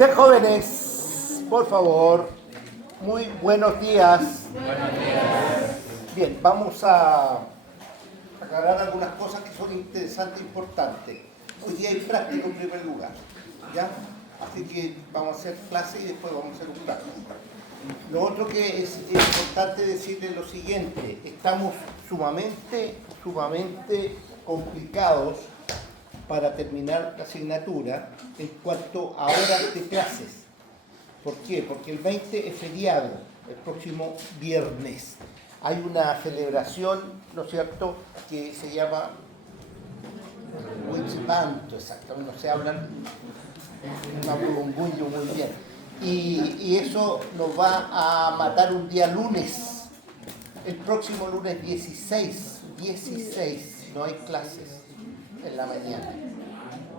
De jóvenes, por favor, muy buenos días. Buenos días. Bien, vamos a aclarar algunas cosas que son interesantes e importantes. Hoy día hay práctico en primer lugar, ¿ya? Así que vamos a hacer clase y después vamos a hacer un práctico. Lo otro que es importante decirle es lo siguiente: estamos sumamente complicados para terminar la asignatura en cuanto a horas de clases. ¿Por qué? Porque el 20 es feriado, el próximo viernes. Hay una celebración, ¿no es cierto?, que se llama Huitzipanto, exactamente, no se hablan mapudungunyo muy bien. Y eso nos va a matar un día lunes, el próximo lunes 16, no hay clases en la mañana,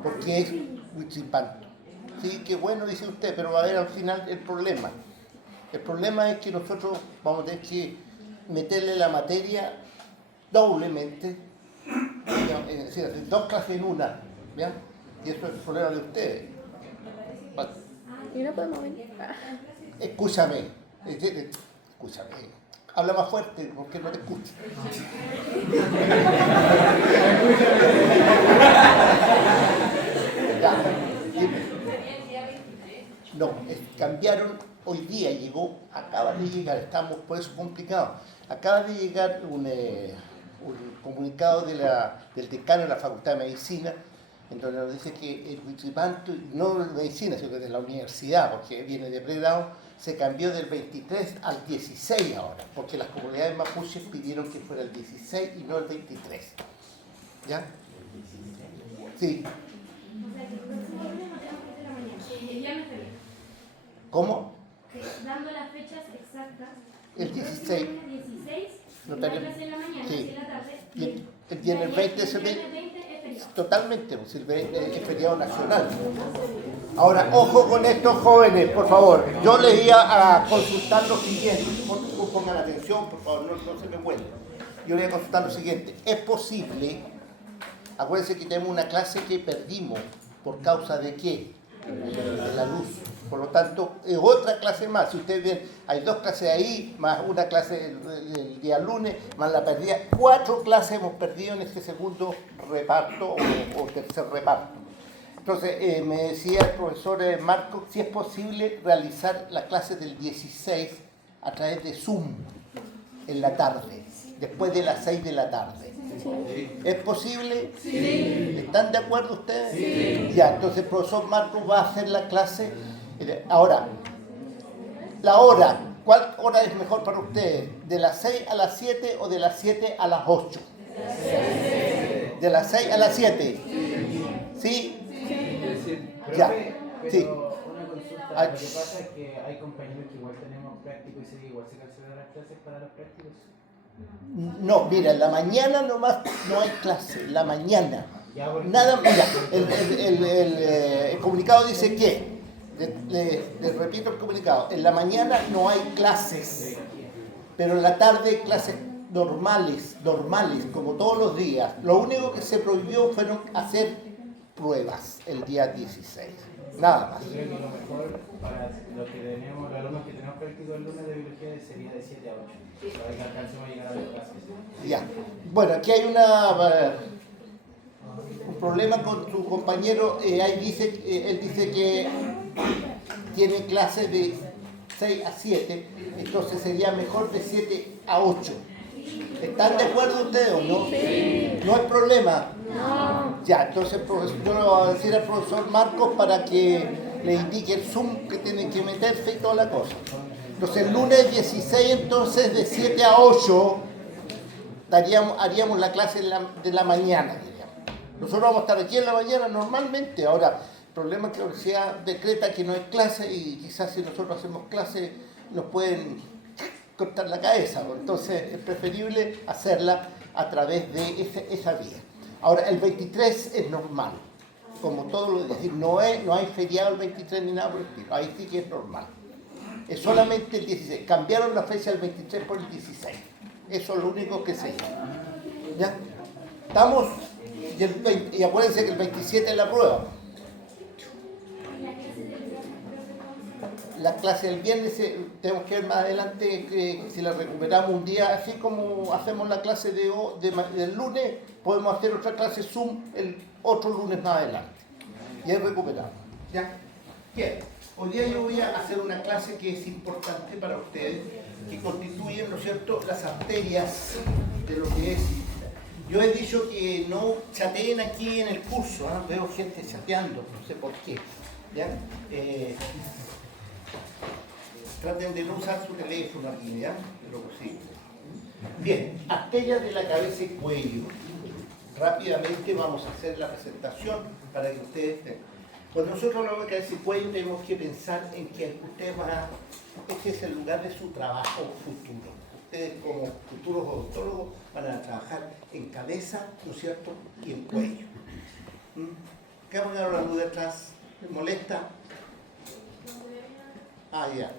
porque es Huitzipanto. Sí, qué bueno, dice usted, pero va a haber al final el problema. El problema es que nosotros vamos a tener que meterle la materia doblemente, es decir, hacer dos clases en una, ¿vean? Y eso es el problema de ustedes. ¿Y no podemos venir? Escúchame, habla más fuerte porque no te escucho. Ya, dime. No, cambiaron hoy día, acaba de llegar, estamos por eso complicados. Acaba de llegar un comunicado del decano de la Facultad de Medicina, en donde nos dice que el Huitzipanto, no de medicina, sino de la universidad, porque viene de pregrado, se cambió del 23 al 16 ahora, porque las comunidades mapuches pidieron que fuera el 16 y no el 23. ¿Ya? Sí. ¿Cómo? Dando las fechas exactas. El 16. 16, No una tenemos. clase en la mañana Sí. y en la tarde. Y en el 20 es feriado. totalmente, pues, es feriado nacional. Ahora, ojo con estos jóvenes, por favor. Yo les iba a consultar lo siguiente. Pongan atención, por favor, no se me vuelvan. Yo les voy a consultar lo siguiente. Es posible, acuérdense que tenemos una clase que perdimos, ¿por causa de qué? De la luz. Por lo tanto, es otra clase más. Si ustedes ven, hay dos clases ahí, más una clase el día lunes, más la perdida. 4 clases hemos perdido en este segundo reparto o tercer reparto. Entonces, me decía el profesor Marco si es posible realizar las clases del 16 a través de Zoom en la tarde, después de las 6 de la tarde. ¿Es posible? Sí. ¿Están de acuerdo ustedes? Sí. Ya, entonces el profesor Marcos va a hacer la clase. Ahora, la hora, ¿cuál hora es mejor para ustedes? ¿De las 6 a las 7 o de las 7 a las 8? ¿De las 6 a las 7? ¿Sí? Ya. Pero Sí. una consulta, lo que pasa es que hay compañeros que igual tenemos prácticos y igual se cancelan las clases para los prácticos. No, mira, en la mañana nomás no hay clase, en la mañana. Nada, mira, el comunicado dice que, les repito el comunicado, en la mañana no hay clases, pero en la tarde clases normales, como todos los días. Lo único que se prohibió fueron hacer pruebas el día 16, nada más. Yo creo que lo mejor para los alumnos que tenemos prácticos el lunes de biología sería de 7 a 8. Para que alcancemos a llegar a las clases. Ya. Bueno, aquí hay un problema con tu compañero. Él dice que tiene clases de 6 a 7, entonces sería mejor de 7 a 8. ¿Están de acuerdo ustedes o no? Sí. ¿No hay problema? No. Ya, entonces yo le voy a decir al profesor Marcos para que le indique el Zoom que tienen que meterse y toda la cosa. Entonces el lunes 16, entonces de 7 a 8, haríamos la clase de la mañana. Nosotros vamos a estar aquí en la mañana normalmente. Ahora, el problema es que la universidad decreta que no hay clase y quizás si nosotros hacemos clase nos pueden cortar la cabeza. Entonces es preferible hacerla a través de esa vía. Ahora, el 23 es normal, como todo lo decir, no hay feriado el 23 ni nada por el estilo. Ahí sí que es normal. Es solamente el 16. Cambiaron la fecha del 23 por el 16. Eso es lo único que se hizo. ¿Ya? ¿Estamos? Y acuérdense que el 27 es la prueba. la clase del viernes tenemos que ver más adelante si la recuperamos un día, así como hacemos la clase del lunes, podemos hacer otra clase Zoom el otro lunes más adelante. Y ahí recuperamos. ¿Ya? Bien. Hoy día yo voy a hacer una clase que es importante para ustedes, que constituyen, ¿no es cierto?, las arterias de lo que es. Yo he dicho que no chateen aquí en el curso, ¿eh? Veo gente chateando, no sé por qué. ¿Ya? Traten de no usar su teléfono aquí, ¿ya? De lo posible. Bien, arterias de la cabeza y cuello. Rápidamente vamos a hacer la presentación para que ustedes tengan. Cuando nosotros hablamos de cabeza y cuello, tenemos que pensar en que ustedes este es el lugar de su trabajo futuro. Ustedes como futuros odontólogos van a trabajar en cabeza, ¿no es cierto?, y en cuello. ¿Qué vamos a dar la luz de atrás? ¿Les molesta? Ah, ya.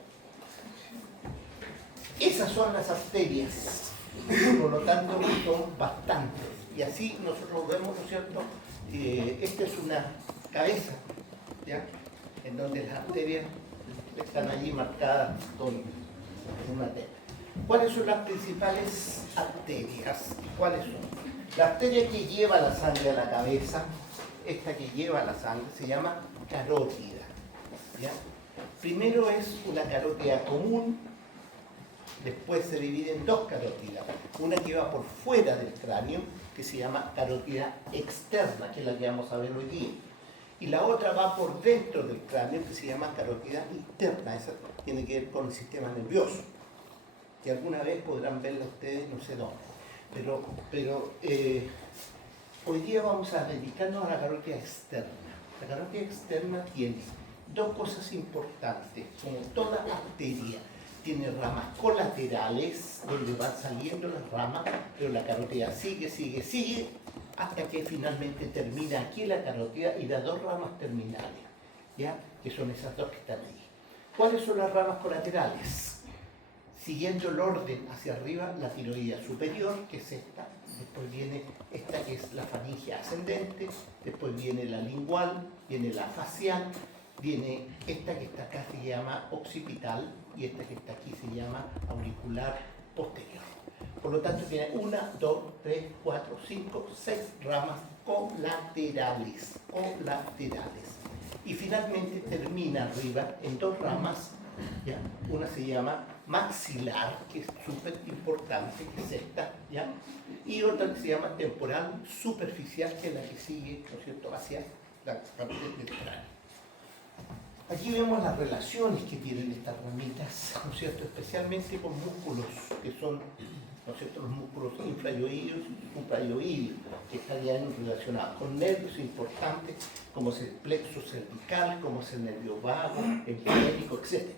Esas son las arterias, por lo tanto son bastantes. Y así nosotros vemos, ¿no es cierto? Esta es una cabeza, ¿ya? En donde las arterias están allí marcadas con una tela. ¿Cuáles son las principales arterias? ¿Cuáles son? La arteria que lleva la sangre a la cabeza, esta que lleva la sangre, se llama carótida, ¿ya? Primero es una carótida común, después se divide en dos carótidas. Una que va por fuera del cráneo, que se llama carótida externa, que es la que vamos a ver hoy día. Y la otra va por dentro del cráneo, que se llama carótida interna. Esa tiene que ver con el sistema nervioso, que alguna vez podrán verla ustedes no sé dónde. Pero hoy día vamos a dedicarnos a la carótida externa. La carótida externa tiene dos cosas importantes, como toda arteria. Tiene ramas colaterales, donde van saliendo las ramas, pero la carótida sigue, hasta que finalmente termina aquí la carótida y da dos ramas terminales, ¿ya? Que son esas dos que están ahí. ¿Cuáles son las ramas colaterales? Siguiendo el orden hacia arriba, la tiroidea superior, que es esta, después viene esta que es la faringe ascendente, después viene la lingual, viene la facial, viene esta que está acá se llama occipital y esta que está aquí se llama auricular posterior. Por lo tanto tiene 1, 2, 3, 4, 5, 6 ramas colaterales. Y finalmente termina arriba en dos ramas, ¿ya? Una se llama maxilar, que es súper importante, que es esta, ¿ya? Y otra que se llama temporal superficial, que es la que sigue, ¿no es cierto?, hacia la parte del cráneo. Aquí vemos las relaciones que tienen estas ramitas, ¿no es cierto?, especialmente con músculos que son, ¿no es cierto?, los músculos infrayoideos y suprayoideos, que estarían relacionados con nervios importantes, como es el plexo cervical, como es el nervio vago, el genérico, etc.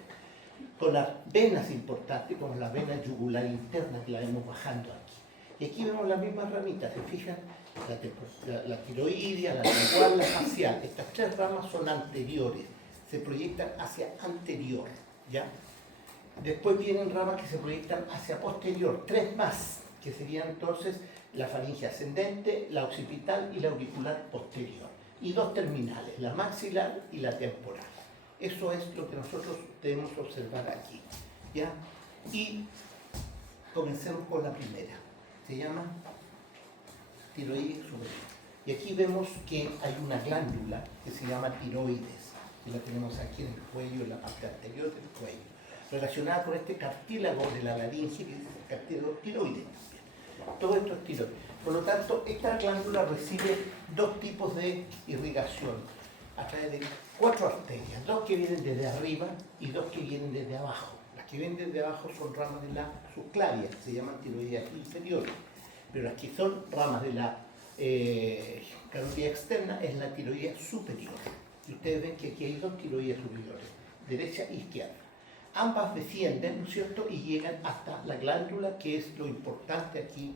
Con las venas importantes, como la vena yugular interna, que la vemos bajando aquí. Y aquí vemos las mismas ramitas, ¿se fijan? La tiroidea, la lingual, la facial. Estas tres ramas son anteriores, se proyectan hacia anterior, ¿ya? Después vienen ramas que se proyectan hacia posterior, tres más, que serían entonces la faringe ascendente, la occipital y la auricular posterior. Y dos terminales, la maxilar y la temporal. Eso es lo que nosotros debemos observar aquí, ¿ya? Y comencemos con la primera. Se llama tiroides superior. Y aquí vemos que hay una glándula que se llama tiroides, que la tenemos aquí en el cuello, en la parte anterior del cuello, relacionada con este cartílago de la laringe, que es el cartílago tiroides también. Todo esto es tiroides. Por lo tanto, esta glándula recibe dos tipos de irrigación a través de 4 arterias, 2 que vienen desde arriba y 2 que vienen desde abajo. Las que vienen desde abajo son ramas de la subclavia, se llaman tiroideas inferiores, pero las que son ramas de la carótida externa es la tiroidea superior. Y ustedes ven que aquí hay dos tiroideas superiores, derecha e izquierda. Ambas descienden, ¿no es cierto?, y llegan hasta la glándula, que es lo importante aquí.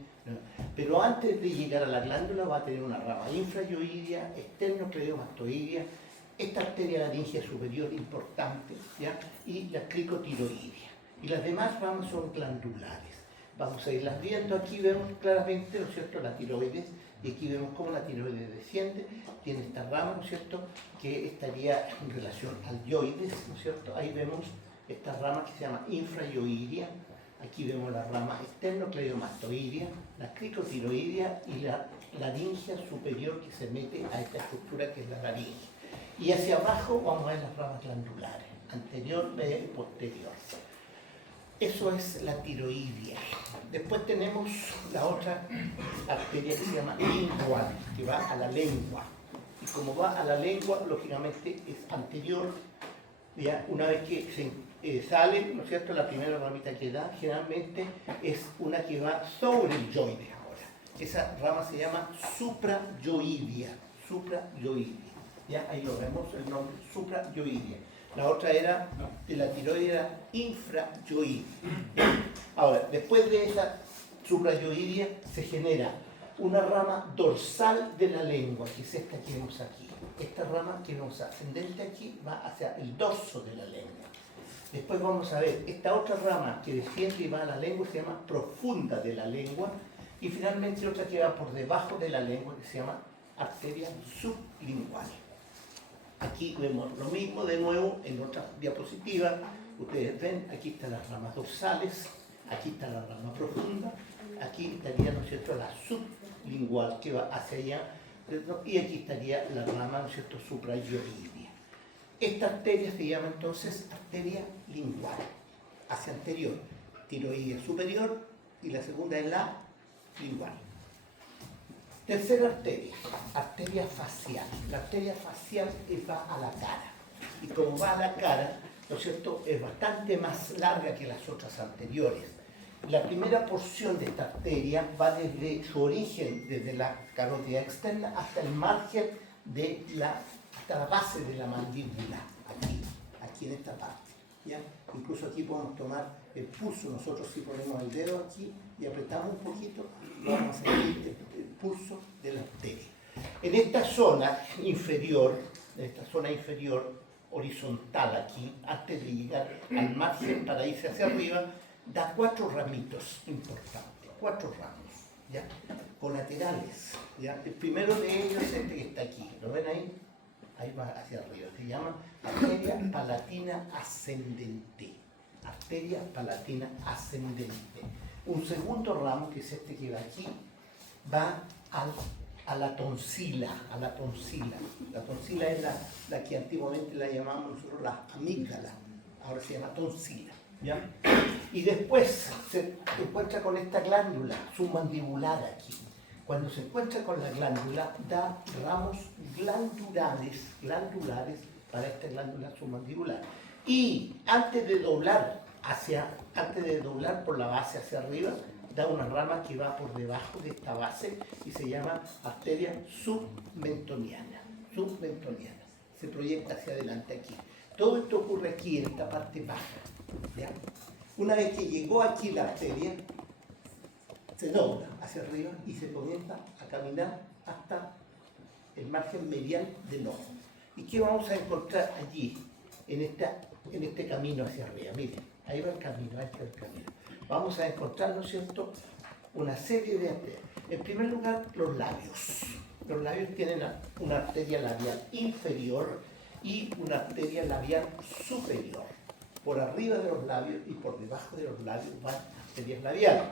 Pero antes de llegar a la glándula va a tener una rama infrayoidea, esternocleidomastoidea, esta arteria laringea superior importante, ¿ya?, y la cricotiroidea. Y las demás ramas son glandulares. Vamos a irlas viendo. Aquí vemos claramente, ¿no es cierto?, la tiroides, y aquí vemos cómo la tiroides desciende, tiene esta rama, ¿no es cierto?, que estaría en relación al yoides, ¿no es cierto? Ahí vemos esta rama que se llama infrayoidea. Aquí vemos la rama esternocleidomastoidea, la cricotiroidea y la laringia superior que se mete a esta estructura que es la laringe. Y hacia abajo vamos a ver las ramas glandulares, anterior, media y posterior. Eso es la tiroidea. Después tenemos la otra arteria que se llama lingual, que va a la lengua. Y como va a la lengua, lógicamente es anterior. Ya, una vez que se sale, ¿no es cierto?, la primera ramita que da, generalmente es una que va sobre el yoide ahora. Esa rama se llama suprayoidea, suprayoidea. Ya, ahí lo vemos, el nombre, suprayoidea. La otra era, de la tiroide era infrayoidea. Ahora, después de esa suprayoidea se genera una rama dorsal de la lengua, que es esta que vemos aquí. Esta rama que vemos ascendente aquí va hacia el dorso de la lengua. Después vamos a ver esta otra rama que desciende y va a la lengua, se llama profunda de la lengua. Y finalmente otra que va por debajo de la lengua, que se llama arteria sublingual. Aquí vemos lo mismo de nuevo en otra diapositiva. Ustedes ven, aquí están las ramas dorsales, aquí está la rama profunda, aquí estaría, ¿no es cierto?, la sublingual que va hacia allá, y aquí estaría la rama, ¿no es cierto?, suprayoidea. Esta arteria se llama entonces arteria lingual, hacia anterior, tiroidea superior, y la segunda es la lingual. Tercera arteria, arteria facial. La arteria facial va a la cara. Y como va a la cara, ¿no es cierto?, es bastante más larga que las otras anteriores. La primera porción de esta arteria va desde su origen, desde la carótida externa, hasta el margen de hasta la base de la mandíbula, aquí en esta parte. ¿Ya? Incluso aquí podemos tomar el pulso. Nosotros si ponemos el dedo aquí y apretamos un poquito, vamos a sentir el pulso de la arteria. En esta zona inferior, horizontal aquí, antes de llegar al margen para irse hacia arriba, da 4 ramitos importantes, 4 ramos, ¿ya?, colaterales. ¿Ya? El primero de ellos es este que está aquí, ¿lo ven ahí? Ahí va hacia arriba, se llama arteria palatina ascendente. Arteria palatina ascendente. Un segundo ramo, que es este que va aquí, va a la tonsila, La tonsila es la que antiguamente la llamamos nosotros la amígdala, ahora se llama tonsila. ¿Ya? Y después se encuentra con esta glándula submandibular aquí. Cuando se encuentra con la glándula, da ramos glandulares para esta glándula submandibular. Y antes de doblar por la base hacia arriba, da una rama que va por debajo de esta base y se llama arteria submentoniana. Se proyecta hacia adelante aquí. Todo esto ocurre aquí, en esta parte baja. ¿Ya? Una vez que llegó aquí la arteria, se dobla hacia arriba y se comienza a caminar hasta el margen medial del ojo. ¿Y qué vamos a encontrar allí, en este camino hacia arriba? Miren, ahí va el camino, Vamos a encontrar, ¿no es cierto?, una serie de arterias. En primer lugar, los labios. Los labios tienen una arteria labial inferior y una arteria labial superior. Por arriba de los labios y por debajo de los labios van arterias labiales.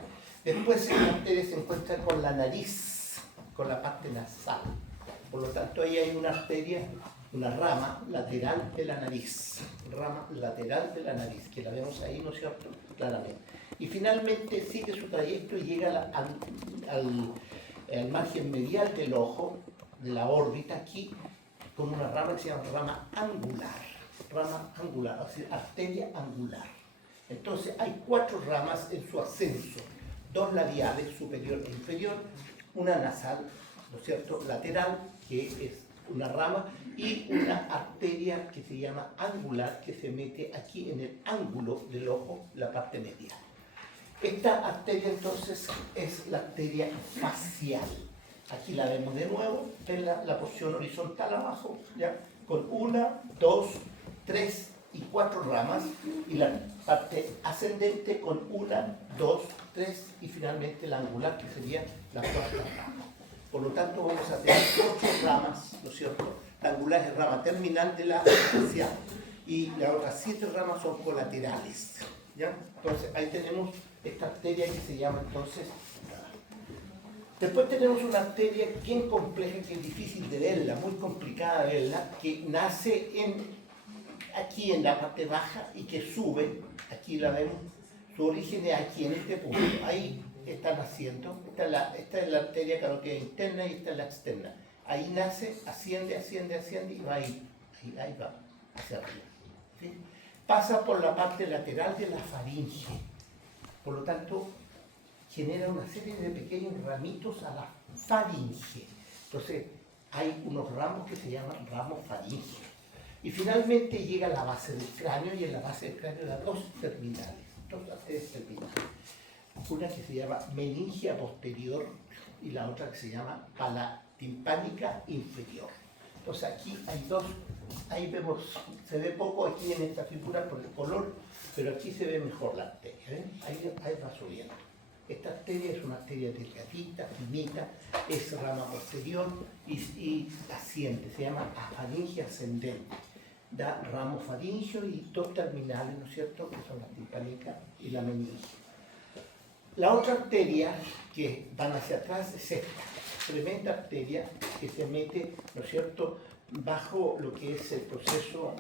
Después esta arteria se encuentra con la nariz, con la parte nasal. Por lo tanto, ahí hay una arteria, una rama lateral de la nariz. Que la vemos ahí, ¿no es cierto?, claramente. Y finalmente sigue su trayecto y llega al margen medial del ojo, de la órbita aquí, con una rama que se llama rama angular, o sea, arteria angular. Entonces hay 4 ramas en su ascenso, 2 labiales, superior e inferior, una nasal, ¿no es cierto?, lateral, que es una rama, y una arteria que se llama angular, que se mete aquí en el ángulo del ojo, la parte medial. Esta arteria entonces es la arteria facial. Aquí la vemos de nuevo, en la porción horizontal abajo, ¿ya?, con 1, 2, 3 y 4 ramas, y la parte ascendente con 1, 2, 3 y finalmente la angular, que sería la 4ª rama. Por lo tanto, vamos a tener 8 ramas, ¿no es cierto? La angular es rama terminal de la facial. y las otras 7 ramas son colaterales. ¿Ya? Entonces ahí tenemos esta arteria que se llama entonces. Después tenemos una arteria bien compleja, que es difícil de verla, muy complicada de verla, que nace aquí en la parte baja y que sube, aquí la vemos, su origen es aquí en este punto, ahí está naciendo, esta es la arteria carótida interna y esta es la externa. Ahí nace, asciende y va ahí va, hacia arriba. ¿Sí? Pasa por la parte lateral de la faringe, por lo tanto genera una serie de pequeños ramitos a la faringe. Entonces hay unos ramos que se llaman ramos faringe. Y finalmente llega a la base del cráneo, y en la base del cráneo da dos terminales. Una que se llama meningia posterior y la otra que se llama palatimpánica inferior. Entonces aquí hay dos, ahí vemos, se ve poco aquí en esta figura por el color, pero aquí se ve mejor la arteria, ¿ven? Ahí va subiendo. Esta arteria es una arteria delgadita, finita, es rama posterior y asciende, se llama faringe ascendente. Da ramo faringio y dos terminales, ¿no es cierto?, que son la timpánica y la meningia. La otra arteria que van hacia atrás es esta, tremenda arteria que se mete, ¿no es cierto?, bajo lo que es el proceso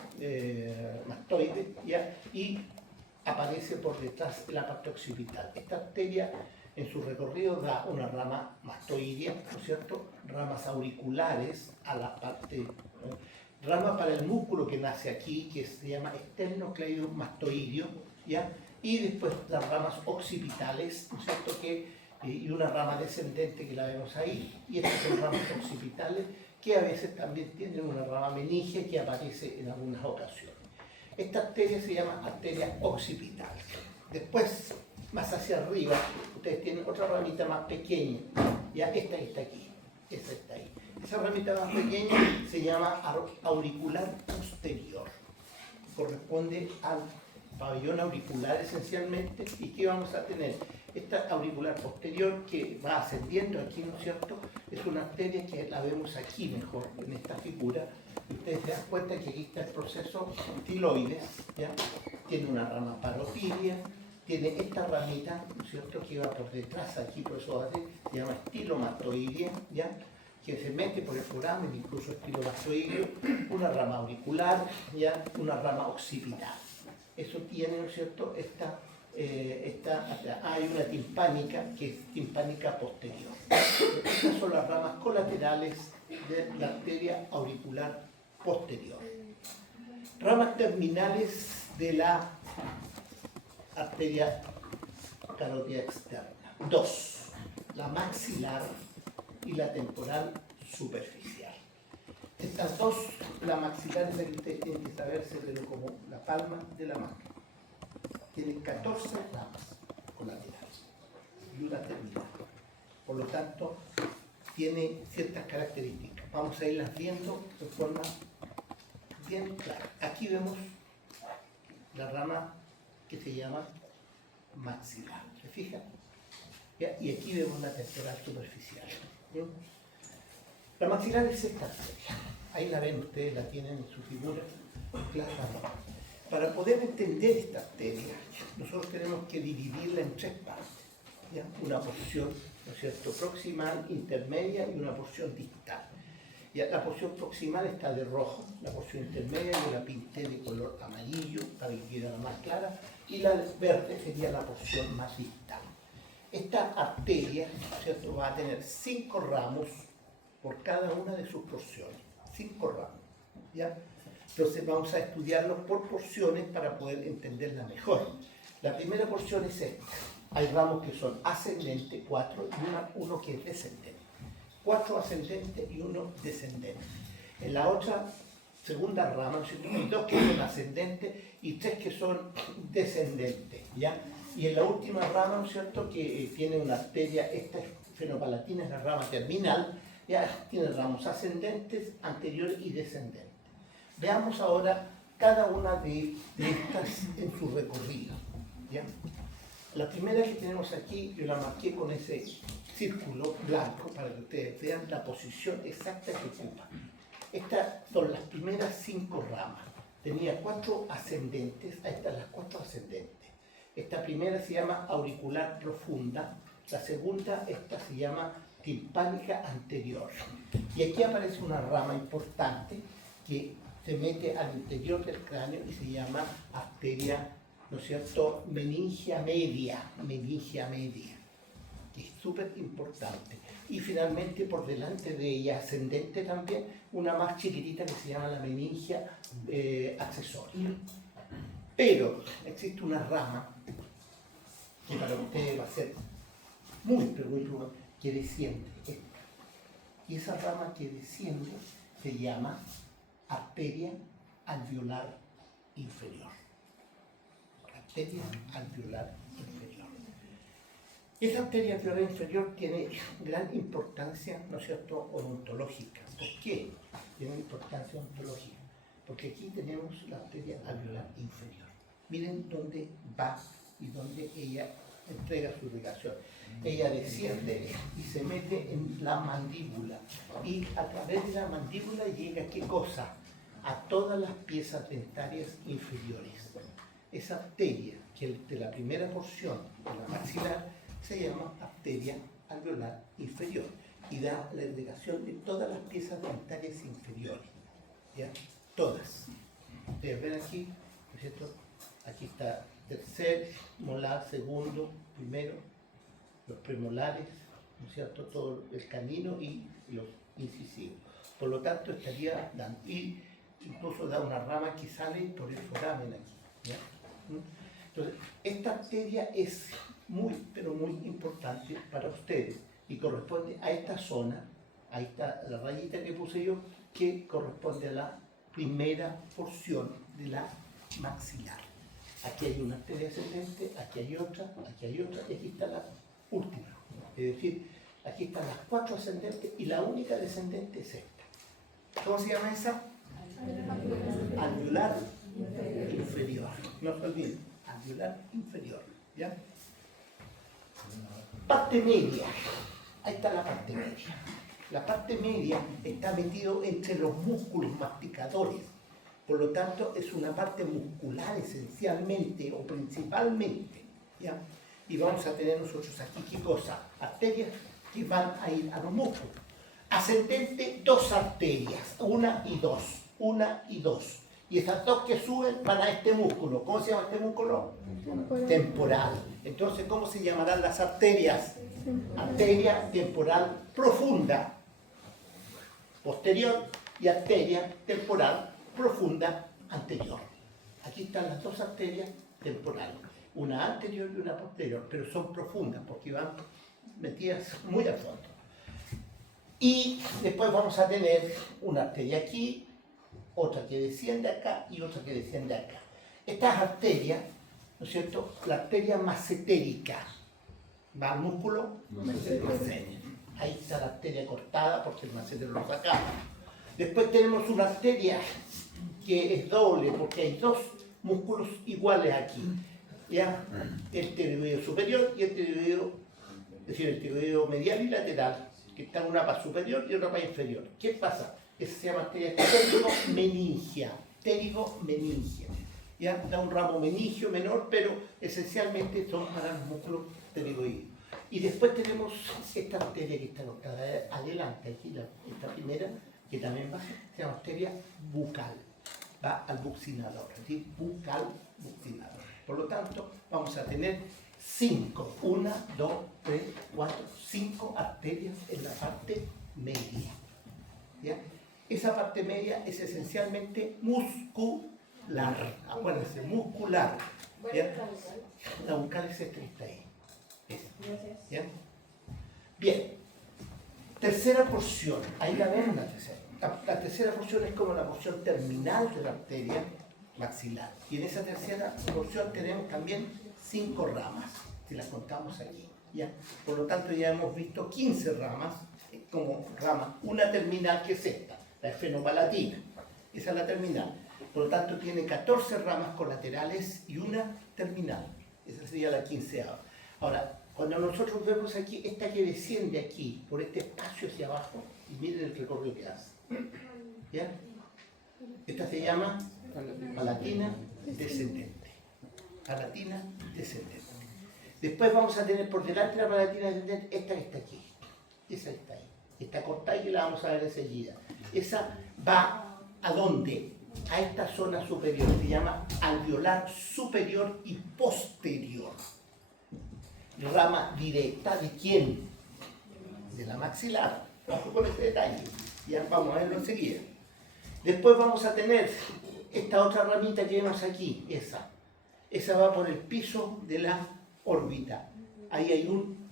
mastoide, ¿ya? Y aparece por detrás de la parte occipital. Esta arteria en su recorrido da una rama mastoidea, ¿no es cierto?, ramas auriculares a la parte, rama para el músculo que nace aquí, que se llama esternocleidomastoideo, ¿ya? Y después las ramas occipitales, ¿no es cierto?, y una rama descendente que la vemos ahí, y estas son ramas occipitales que a veces también tienen una rama meningia que aparece en algunas ocasiones. Esta arteria se llama arteria occipital. Después, más hacia arriba, ustedes tienen otra ramita más pequeña, ya esta está aquí, esa está ahí. Esa ramita más pequeña se llama auricular posterior, corresponde al pabellón auricular esencialmente. ¿Y qué vamos a tener? Esta auricular posterior que va ascendiendo aquí, ¿no es cierto? Es una arteria que la vemos aquí mejor, en esta figura. Ustedes se dan cuenta que aquí está el proceso tiloides, ¿ya? Tiene una rama parotidia, tiene esta ramita, ¿no es cierto?, que va por detrás aquí, por eso se llama estilomastoidea, ¿ya?, que se mete por el foramen, incluso estilomastoideo, una rama auricular, ¿ya?, una rama occipital. Eso tiene, ¿no es cierto?, hay una timpánica, que es timpánica posterior. Estas son las ramas colaterales de la arteria auricular posterior. Ramas terminales de la arteria carótida externa. Dos, la maxilar y la temporal superficial. Estas dos, la maxilar es la que ustedes tienen que saberse, pero como la palma de la mano. Tiene 14 ramas colaterales y una terminal. Por lo tanto, tiene ciertas características. Vamos a irlas viendo de forma bien clara. Aquí vemos la rama que se llama maxilar. ¿Se fijan? ¿Ya? Y aquí vemos la temporal superficial. ¿Sí? La maxilar es esta arteria. Ahí la ven ustedes, la tienen en su figura claramente. Para poder entender esta arteria, nosotros tenemos que dividirla en tres partes, ¿ya? Una porción, ¿no es cierto?, proximal, intermedia y una porción distal. Ya, la porción proximal está de rojo, la porción intermedia yo la pinté de color amarillo para que quede más clara, y la verde sería la porción más distal. Esta arteria, ¿no es cierto?, va a tener 5 ramos por cada una de sus porciones, 5 ramos, ¿ya? Entonces vamos a estudiarlos por porciones para poder entenderla mejor. La primera porción es esta. Hay ramos que son ascendentes, 4, y uno que es descendente. 4 ascendentes y 1 descendente. En la otra, segunda rama, hay 2 que son ascendentes y 3 que son descendentes, ¿ya? Y en la última rama, ¿no es cierto?, que tiene una arteria, esta fenopalatina es la rama terminal, ya tiene ramos ascendentes, anteriores y descendentes. Veamos ahora cada una de estas en su recorrido, ¿ya? La primera que tenemos aquí, yo la marqué con ese círculo blanco para que ustedes vean la posición exacta que ocupa. Estas son las primeras 5 ramas. tenía 4 ascendentes, ahí están las 4 ascendentes. Esta primera se llama auricular profunda, la segunda, esta se llama timpánica anterior. Y aquí aparece una rama importante que se mete al interior del cráneo y se llama arteria, ¿no es cierto?, meningia media, que es súper importante. Y finalmente por delante de ella, ascendente también, una más chiquitita que se llama la meningia accesoria. Pero existe una rama que para ustedes va a ser muy, pero muy probable, que desciende esta. Y esa rama que desciende se llama arteria alveolar inferior. Arteria alveolar inferior. Esa arteria alveolar inferior tiene gran importancia, ¿no es cierto?, odontológica. ¿Por qué tiene importancia odontológica? Porque aquí tenemos la arteria alveolar inferior. Miren dónde va y dónde ella entrega su irrigación. Ella desciende y se mete en la mandíbula. Y a través de la mandíbula llega, ¿qué cosa? A todas las piezas dentarias inferiores. Esa arteria, que es de la primera porción de la maxilar, se llama arteria alveolar inferior y da la irrigación de todas las piezas dentarias inferiores. ¿Ya? Todas. Ustedes ven aquí, ¿no es cierto? Aquí está tercer molar, segundo, primero, los premolares, ¿no es cierto?, todo el canino y los incisivos. Por lo tanto, estaría dando, y incluso da una rama que sale por el foramen aquí. ¿Ya? Entonces, esta arteria es muy, pero muy importante para ustedes y corresponde a esta zona, ahí está la rayita que puse yo, que corresponde a la primera porción de la maxilar. Aquí hay una arteria ascendente, aquí hay otra, y aquí está la última. Es decir, aquí están las 4 ascendentes y la única descendente es esta. ¿Cómo se llama esa? Alveolar inferior. No se olviden, alveolar inferior. ¿Ya? Parte media. Ahí está la parte media. La parte media está metido entre los músculos masticadores. Por lo tanto, es una parte muscular esencialmente o principalmente. ¿Ya? Y vamos a tener nosotros aquí, ¿qué cosa? Arterias que van a ir a los músculos. Ascendente, 2 arterias, una y dos. Y esas 2 que suben van a este músculo. ¿Cómo se llama este músculo? Temporal. Entonces, ¿cómo se llamarán las arterias? Arteria temporal profunda, posterior, y arteria temporal profunda anterior. Aquí están las 2 arterias temporales, una anterior y una posterior, pero son profundas porque van metidas muy al fondo. Y después vamos a tener una arteria aquí, otra que desciende acá y otra que desciende acá. Estas arterias, ¿no es cierto?, la arteria macetérica va al músculo macetero. Ahí está la arteria cortada porque el macetero lo sacaba. Después tenemos una arteria que es doble porque hay 2 músculos iguales aquí. ¿Ya? El tiroideo superior y el tiroideo, es decir, el tiroideo medial y lateral, que está en una para superior y otra para inferior. ¿Qué pasa? Esa se llama arteria pterigomeningia. ¿Ya? Da un ramo meningio menor, pero esencialmente son para los músculos pterigoides. Y después tenemos esta arteria que está anotada adelante, aquí esta primera, que también va, se llama arteria bucal, va al buccinador, es decir, bucal-buccinador. Por lo tanto, vamos a tener 5, 1, 2, 3, 4, 5 arterias en la parte media. ¿Ya? Esa parte media es esencialmente muscular, acuérdense, muscular. ¿Ya? La bucal es esta que está ahí. ¿Ya? Bien, tercera porción, ahí la ven la tercera. La tercera porción es como la porción terminal de la arteria maxilar. Y en esa tercera porción tenemos también 5 ramas, si las contamos aquí. ¿Ya? Por lo tanto, ya hemos visto 15 ramas, como rama, una terminal que es esta, la esfenopalatina. Esa es la terminal. Por lo tanto, tiene 14 ramas colaterales y una terminal. Esa sería la 15ª. Ahora, cuando nosotros vemos aquí, esta que desciende aquí, por este espacio hacia abajo, y miren el recorrido que hace. ¿Ya? Esta se llama Palatina descendente. Palatina descendente. Después vamos a tener por delante la palatina descendente, esta que está aquí. Esa está ahí. Está cortada y la vamos a ver enseguida. Esa va ¿a dónde? A esta zona superior, se llama alveolar superior y posterior. Rama directa ¿de quién? De la maxilar. Vamos con este detalle. Ya vamos a verlo enseguida. Después vamos a tener esta otra ramita que vemos aquí, esa. Esa va por el piso de la órbita. Ahí hay un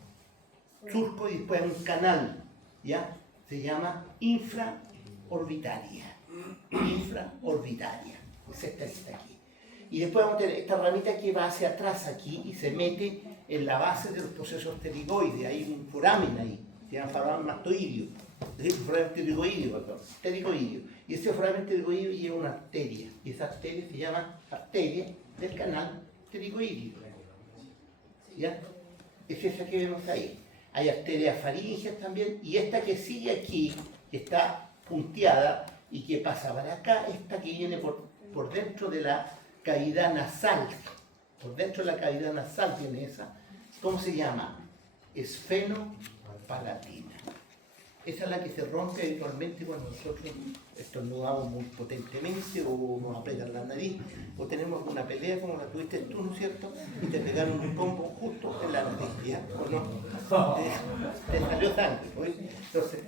surco y después un canal, ¿ya? Se llama infraorbitaria. Infraorbitaria. Es esta que está aquí. Y después vamos a tener esta ramita que va hacia atrás aquí y se mete en la base de los procesos pterigoides. Hay un foramen ahí, se llama foramen mastoideo. Es decir, foramen pterigoideo, perdón. Pterigoideo. Y ese foramen pterigoideo lleva una arteria. Y esa arteria se llama arteria del canal pterigoideo. ¿Ya? Es esa que vemos ahí. Hay arterias faríngeas también. Y esta que sigue aquí, que está punteada y que pasa para acá, esta que viene por dentro de la cavidad nasal. Por dentro de la cavidad nasal tiene esa. ¿Cómo se llama? Esfenopalatina. Esa es la que se rompe habitualmente cuando nosotros estornudamos muy potentemente o nos aprietan la nariz o tenemos una pelea como la tuviste tú, ¿no es cierto? Y te pegaron un combo justo en la nariz, ¿ya? ¿O no? Te salió sangre, ¿oí? Entonces,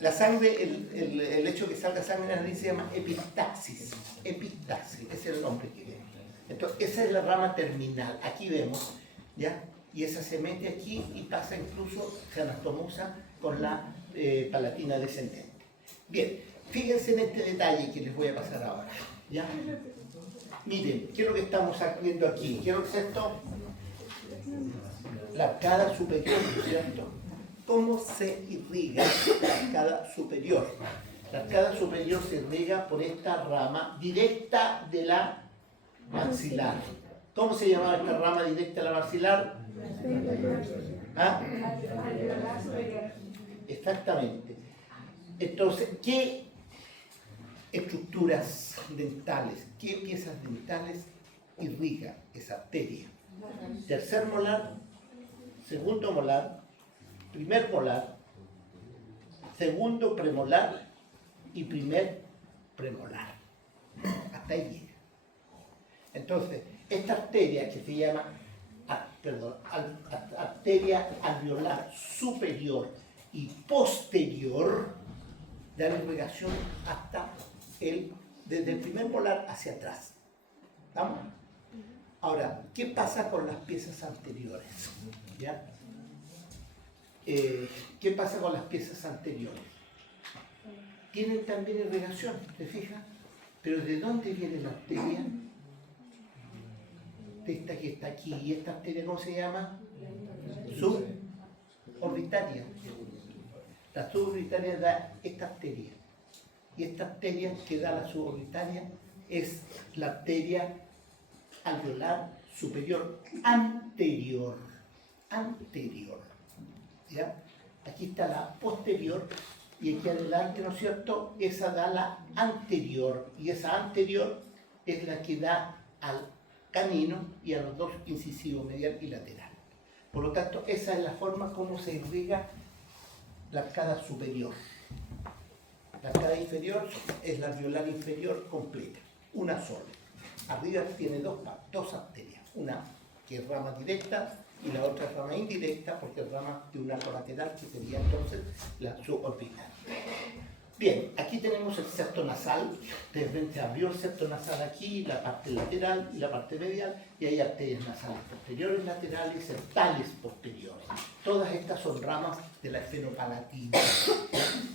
la sangre, el hecho de que salga sangre en la nariz se llama epistaxis. Epistaxis, ese es el nombre que viene. Entonces, esa es la rama terminal. Aquí vemos, ¿ya? Y esa se mete aquí y pasa incluso, se anastomosa con la palatina descendente. Bien, fíjense en este detalle que les voy a pasar ahora, ¿ya? Miren, ¿qué es lo que estamos viendo aquí? ¿Qué es lo que es esto? La arcada superior, ¿cierto? ¿Cómo se irriga la arcada superior? La arcada superior se irriga por esta rama directa de la maxilar. ¿Cómo se llama esta rama directa de la maxilar? ¿Ah? Exactamente. Entonces, ¿qué estructuras dentales, qué piezas dentales irriga esa arteria? Tercer molar, segundo molar, primer molar, segundo premolar y primer premolar. Hasta ahí llega. Entonces, esta arteria que se llama arteria alveolar superior y posterior da la irrigación hasta desde el primer molar hacia atrás. ¿Estamos? Ahora, ¿qué pasa con las piezas anteriores? ¿Ya? ¿Qué pasa con las piezas anteriores? Tienen también irrigación, ¿te fijas? Pero ¿de dónde viene la arteria? Esta que está aquí, y esta arteria, ¿cómo se llama? Suborbitaria. La suborbitaria da esta arteria. Y esta arteria que da la suborbitaria es la arteria alveolar superior anterior. Anterior. ¿Ya? Aquí está la posterior y aquí adelante, ¿no es cierto? Esa da la anterior. Y esa anterior es la que da al canino y a los dos incisivos medial y lateral. Por lo tanto, esa es la forma como se irriga la arcada superior. La arcada inferior es la alveolar inferior completa, una sola. Arriba tiene dos arterias, una que es rama directa y la otra es rama indirecta porque es rama de un arco lateral que sería entonces la suborbital. Bien, aquí tenemos el septo nasal, de repente abrió el septo nasal aquí, la parte lateral y la parte medial, y hay arterias nasales posteriores, laterales y septales posteriores. Todas estas son ramas de la esfenopalatina.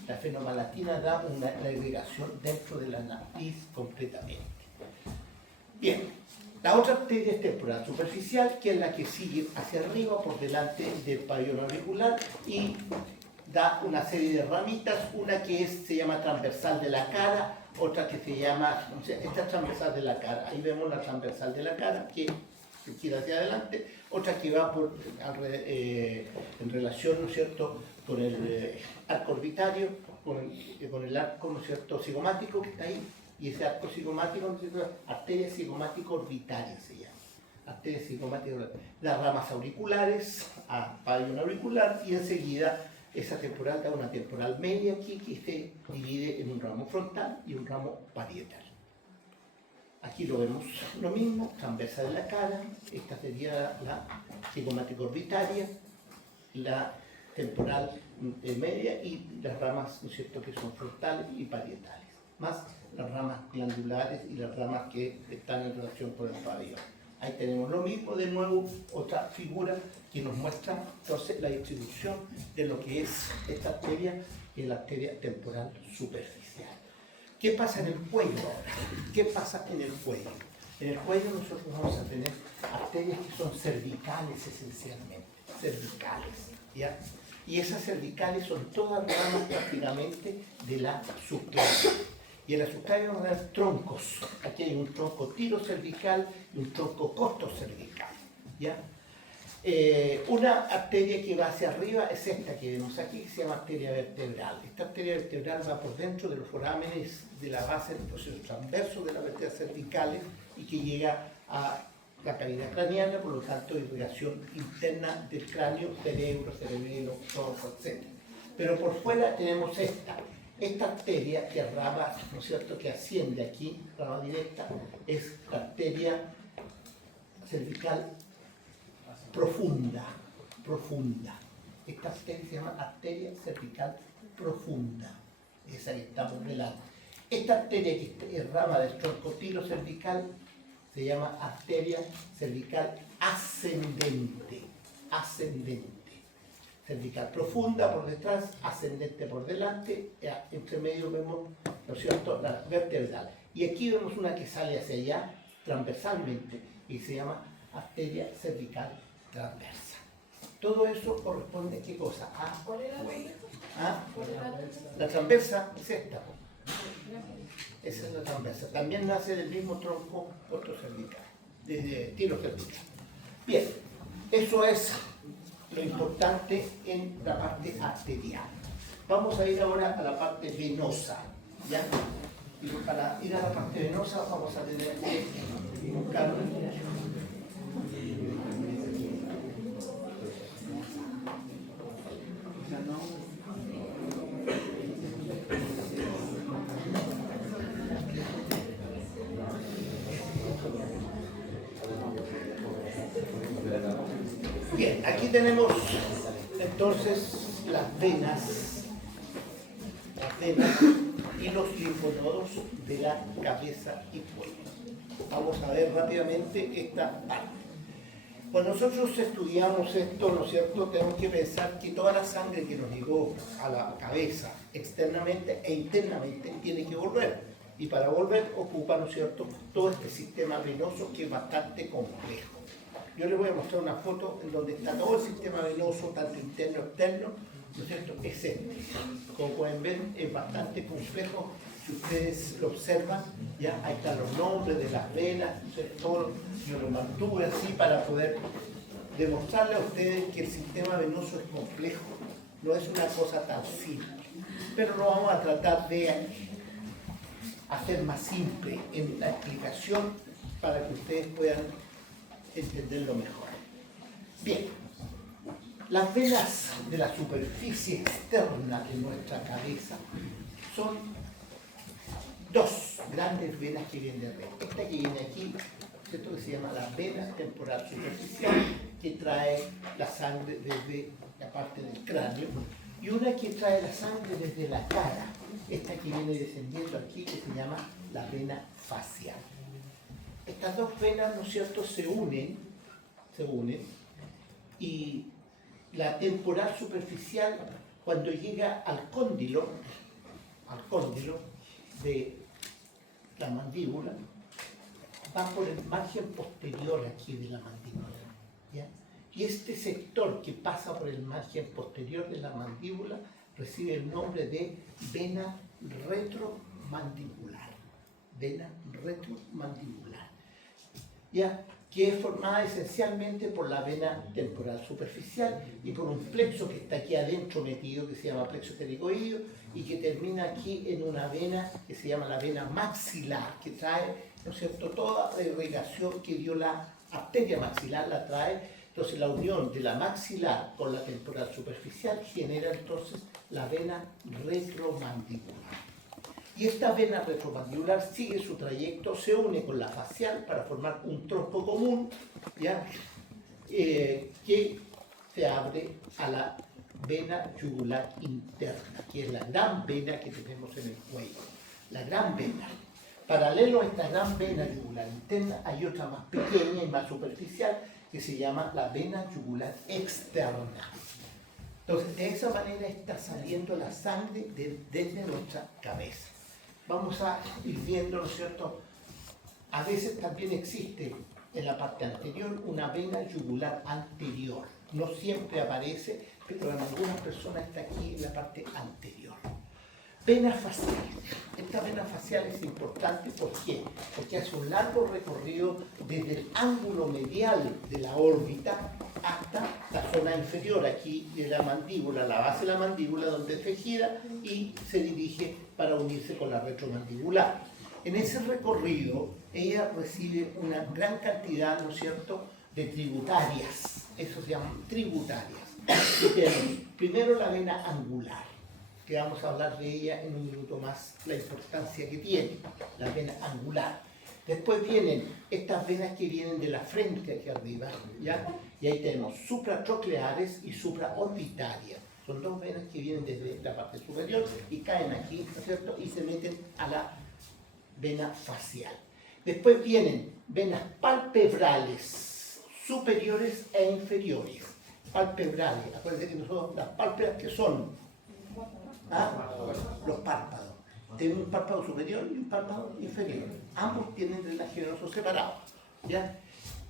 La esfenopalatina da la irrigación dentro de la nariz completamente. Bien, la otra arteria es temporal superficial, que es la que sigue hacia arriba por delante del pabellón auricular y da una serie de ramitas, una que se llama transversal de la cara, otra que se llama, no sé, esta es transversal de la cara, ahí vemos la transversal de la cara que gira hacia adelante, otra que va en relación, ¿no es cierto?, con el arco orbitario, con el arco, ¿no es cierto?, cigomático que está ahí, Y ese arco cigomático, ¿no es cierto? Arteria cigomática orbitaria se llama. Arteria cigomática orbitaria. Las ramas auriculares, pabellón auricular, y enseguida esa temporal da una temporal media aquí que se divide en un ramo frontal y un ramo parietal. Aquí lo vemos lo mismo, transversa de la cara, esta sería la cigomática orbitaria, la temporal media y las ramas, ¿no es cierto?, que son frontales y parietales, más las ramas glandulares y las ramas que están en relación con el pabellón. Ahí tenemos lo mismo, de nuevo, otra figura que nos muestra entonces la distribución de lo que es esta arteria, que es la arteria temporal superficial. ¿Qué pasa en el cuello ahora? ¿Qué pasa en el cuello? En el cuello nosotros vamos a tener arterias que son cervicales esencialmente, cervicales, ¿ya? Y esas cervicales son todas ramas prácticamente de la subclavia. Y en la subclavia vamos a ver troncos. Aquí hay un tronco tiro cervical y un tronco costo cervical, ¿ya? Una arteria que va hacia arriba es esta que vemos aquí, que se llama arteria vertebral. Esta arteria vertebral va por dentro de los forámenes de la base del proceso transverso de las vértebras cervicales y que llega a la cavidad craneana, por lo tanto, irrigación interna del cráneo, cerebro, cerebelo, tronco, etc. Pero por fuera tenemos esta arteria que rama, ¿no es cierto?, que asciende aquí, rama directa, es la arteria cervical profunda. Esta arteria se llama arteria cervical profunda, esa que estamos velando. Esta arteria que es rama del tronco tiro cervical se llama arteria cervical ascendente. Cervical profunda por detrás, ascendente por delante, entre medio vemos, ¿no es cierto?, la vertebral. Y aquí vemos una que sale hacia allá transversalmente y se llama arteria cervical transversa. Todo eso corresponde, ¿qué cosa? A cuello. La transversa es esta. Esa es la transversa. También nace del mismo tronco otro cervical, de tiro cervical. Bien, eso es lo importante en la parte arterial. Vamos a ir ahora a la parte venosa, ¿ya? Y para ir a la parte venosa vamos a tener que buscar Bien, aquí tenemos entonces las venas y los linfonodos de la cabeza y cuello. Vamos a ver rápidamente esta parte. Cuando nosotros estudiamos esto, ¿no es cierto?, tenemos que pensar que toda la sangre que nos llegó a la cabeza externamente e internamente tiene que volver. Y para volver ocupa, ¿no es cierto?, todo este sistema venoso que es bastante complejo. Yo les voy a mostrar una foto en donde está todo el sistema venoso, tanto interno como externo, ¿no es cierto?, es este. Como pueden ver, es bastante complejo. Si ustedes lo observan, ya ahí están los nombres de las venas, todo. Yo lo mantuve así para poder demostrarle a ustedes que el sistema venoso es complejo, no es una cosa tan simple. Pero lo vamos a tratar de hacer más simple en la explicación para que ustedes puedan entenderlo mejor. Bien, las venas de la superficie externa de nuestra cabeza son dos grandes venas que vienen de arriba. Esta que viene aquí, ¿cierto?, que se llama la vena temporal superficial, que trae la sangre desde la parte del cráneo, y una que trae la sangre desde la cara, esta que viene descendiendo aquí, que se llama la vena facial. Estas dos venas, ¿no es cierto?, se unen, y la temporal superficial, cuando llega al cóndilo de la mandíbula, va por el margen posterior aquí de la mandíbula, ¿ya? Y este sector que pasa por el margen posterior de la mandíbula recibe el nombre de vena retromandibular. Vena retromandibular. ¿Ya? que es formada esencialmente por la vena temporal superficial y por un plexo que está aquí adentro metido, que se llama plexo pterigoideo, y que termina aquí en una vena que se llama la vena maxilar, que trae, ¿no es cierto?, toda la irrigación que dio la arteria maxilar, la trae. Entonces la unión de la maxilar con la temporal superficial genera entonces la vena retromandibular. Y esta vena retromandibular sigue su trayecto, se une con la facial para formar un tronco común, ¿ya? Que se abre a la vena yugular interna, que es la gran vena que tenemos en el cuello. La gran vena. Paralelo a esta gran vena yugular interna hay otra más pequeña y más superficial que se llama la vena yugular externa. Entonces, de esa manera está saliendo la sangre desde nuestra cabeza. Vamos a ir viendo, ¿no es cierto? A veces también existe en la parte anterior una vena yugular anterior. No siempre aparece, pero en algunas personas está aquí en la parte anterior. Vena facial. Esta vena facial es importante, ¿por qué? Porque hace un largo recorrido desde el ángulo medial de la órbita hasta la zona inferior, aquí de la mandíbula, la base de la mandíbula, donde se gira y se dirige para unirse con la retromandibular. En ese recorrido, ella recibe una gran cantidad, ¿no es cierto?, de tributarias. Eso se llaman tributarias. Y tenemos primero la vena angular, que vamos a hablar de ella en un minuto más, la importancia que tiene, la vena angular. Después vienen estas venas que vienen de la frente aquí arriba, ¿ya? Y ahí tenemos supratrocleares y supraorbitarias. Son dos venas que vienen desde la parte superior y caen aquí, ¿no es cierto? Y se meten a la vena facial. Después vienen venas palpebrales, superiores e inferiores. Palpebrales, acuérdense que nosotros las pálpebras que son los párpados. Tienen un párpado superior y un párpado inferior. Ambos tienen drenaje venoso separado, ¿ya?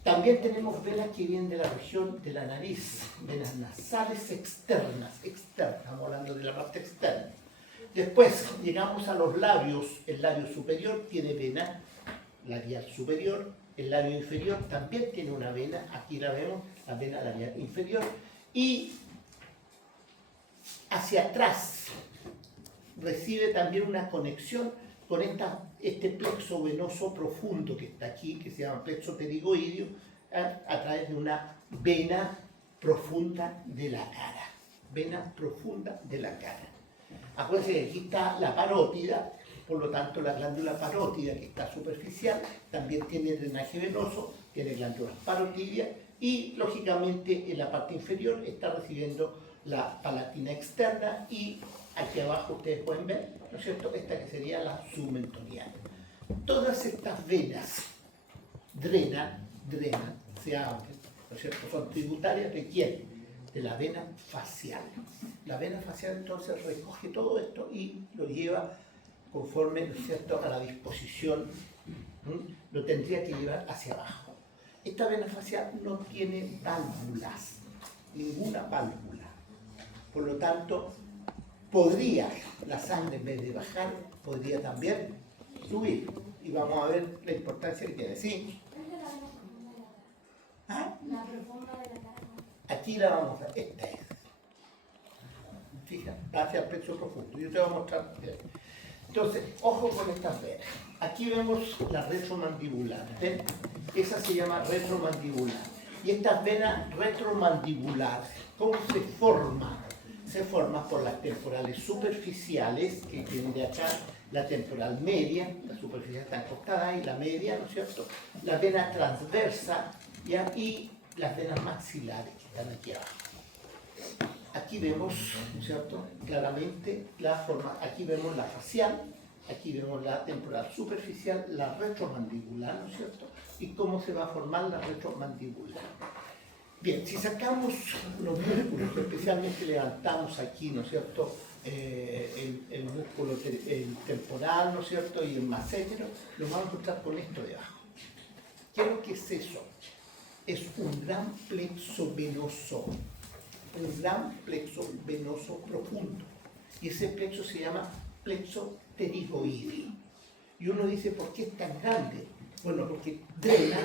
También tenemos venas que vienen de la región de la nariz, venas nasales externas, estamos hablando de la parte externa. Después llegamos a los labios, el labio superior tiene vena labial superior, el labio inferior también tiene una vena, aquí la vemos, la vena labial inferior, y hacia atrás recibe también una conexión con este plexo venoso profundo que está aquí, que se llama plexo pterigoideo, a través de una vena profunda de la cara. Vena profunda de la cara. Acuérdense que aquí está la parótida, por lo tanto la glándula parótida, que está superficial, también tiene drenaje venoso, tiene glándulas parotidias y lógicamente en la parte inferior está recibiendo la palatina externa y aquí abajo ustedes pueden ver, ¿no es cierto?, esta que sería la submentoniana. Todas estas venas drenan, se abren, ¿no es cierto?, son tributarias de ¿quién? De la vena facial. La vena facial entonces recoge todo esto y lo lleva conforme, ¿no es cierto?, a la disposición, lo tendría que llevar hacia abajo. Esta vena facial no tiene válvulas, ninguna válvula. Por lo tanto, podría, la sangre en vez de bajar, podría también subir. Y vamos a ver la importancia que tiene. ¿Sí? ¿Ah? La profunda de la cara. Aquí la vamos a ver. Esta es. Fija, hacia el pecho profundo. Yo te voy a mostrar. Entonces, ojo con estas venas. Aquí vemos la retromandibular. ¿Ven? Esa se llama retromandibular. Y estas venas retromandibulares, ¿cómo se forman? Se forma por las temporales superficiales, que vienen de acá, la temporal media, la superficial está acostada ahí, la media, ¿no es cierto? La vena transversa, ¿ya? Y las venas maxilares, que están aquí abajo. Aquí vemos, ¿no es cierto?, claramente la forma, aquí vemos la facial, aquí vemos la temporal superficial, la retromandibular, ¿no es cierto?, y cómo se va a formar la retromandibular. Bien, si sacamos los músculos, especialmente levantamos aquí, ¿no es cierto?, el músculo temporal, ¿no es cierto?, y el massetero, lo vamos a encontrar con esto de abajo. ¿Qué es lo que es eso? Es un gran plexo venoso, un gran plexo venoso profundo. Y ese plexo se llama plexo pterigoideo. Y uno dice, ¿por qué es tan grande? Bueno, porque drena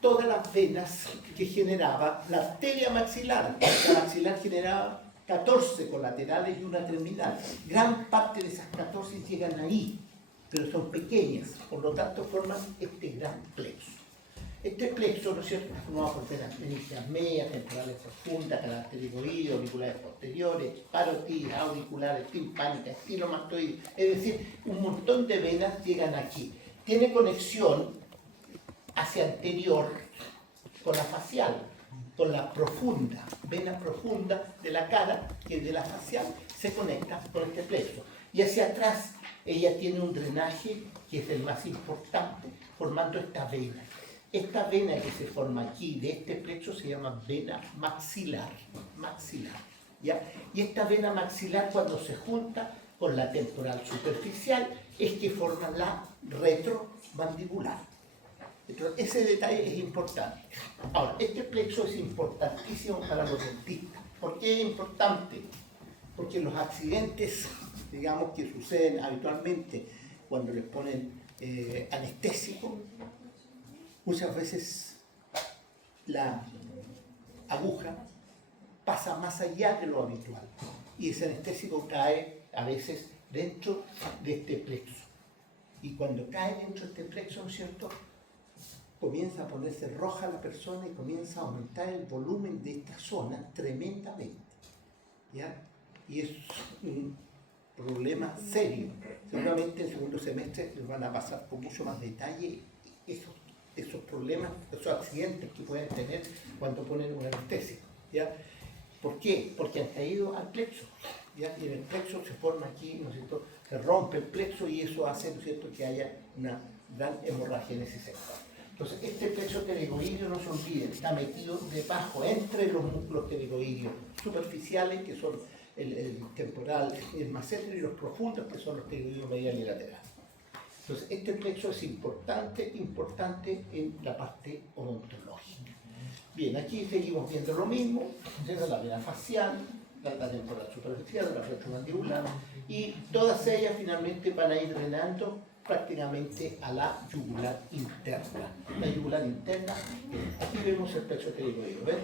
todas las venas que generaba la arteria maxilar. La maxilar generaba 14 colaterales y una terminal. Gran parte de esas 14 llegan ahí, pero son pequeñas, por lo tanto forman este gran plexo. Este plexo, ¿no es cierto?, está formado por venas meningias medias, temporales profundas, canal pterigoideo, auriculares posteriores, parotidas, auriculares, timpánicas, estilomastoides, es decir, un montón de venas llegan aquí. Tiene conexión hacia anterior con la facial, con la profunda, vena profunda de la cara, que es de la facial, se conecta con este plexo. Y hacia atrás ella tiene un drenaje que es el más importante, formando esta vena. Esta vena que se forma aquí de este plexo se llama vena maxilar, ¿ya? Y esta vena maxilar, cuando se junta con la temporal superficial, es que forma la retromandibular. Entonces, ese detalle es importante. Ahora, este plexo es importantísimo para los dentistas. ¿Por qué es importante? Porque los accidentes, digamos, que suceden habitualmente cuando les ponen anestésico, muchas veces la aguja pasa más allá de lo habitual y ese anestésico cae a veces dentro de este plexo. Y cuando cae dentro de este plexo, ¿no es cierto?, comienza a ponerse roja la persona y comienza a aumentar el volumen de esta zona tremendamente, ¿ya? Y es un problema serio. Seguramente en el segundo semestre les van a pasar con mucho más detalle esos problemas, esos accidentes que pueden tener cuando ponen un anestésico, ¿ya? ¿Por qué? Porque han caído al plexo, ¿ya? Y en el plexo se forma aquí, ¿no es cierto?, se rompe el plexo y eso hace, ¿no es cierto?, que haya una gran hemorragia en ese sector. Entonces, este plexo pterigoideo, no se olviden, está metido debajo, entre los músculos pterigoideos superficiales, que son el temporal, el masseter, y los profundos, que son los pterigoideos medial y lateral. Entonces, este plexo es importante en la parte odontológica. Bien, aquí seguimos viendo lo mismo, llega la vena facial, la temporal superficial, la retromandibular, y todas ellas finalmente van a ir drenando prácticamente a la yugular interna. La yugular interna, aquí vemos el plexo pterigoideo, ¿ven?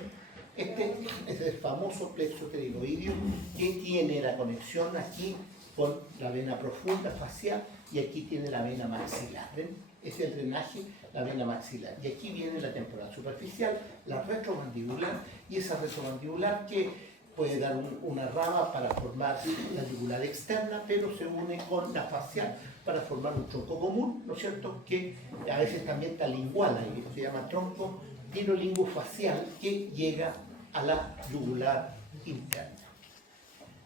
Este es el famoso plexo pterigoideo que tiene la conexión aquí con la vena profunda facial y aquí tiene la vena maxilar, ¿ven? Es el drenaje, la vena maxilar. Y aquí viene la temporal superficial, la retromandibular, y esa retromandibular que puede dar una rama para formar la yugular externa, pero se une con la facial para formar un tronco común, ¿no es cierto?, que a veces también está lingual, ahí se llama tronco tirolinguofacial, que llega a la yugular interna.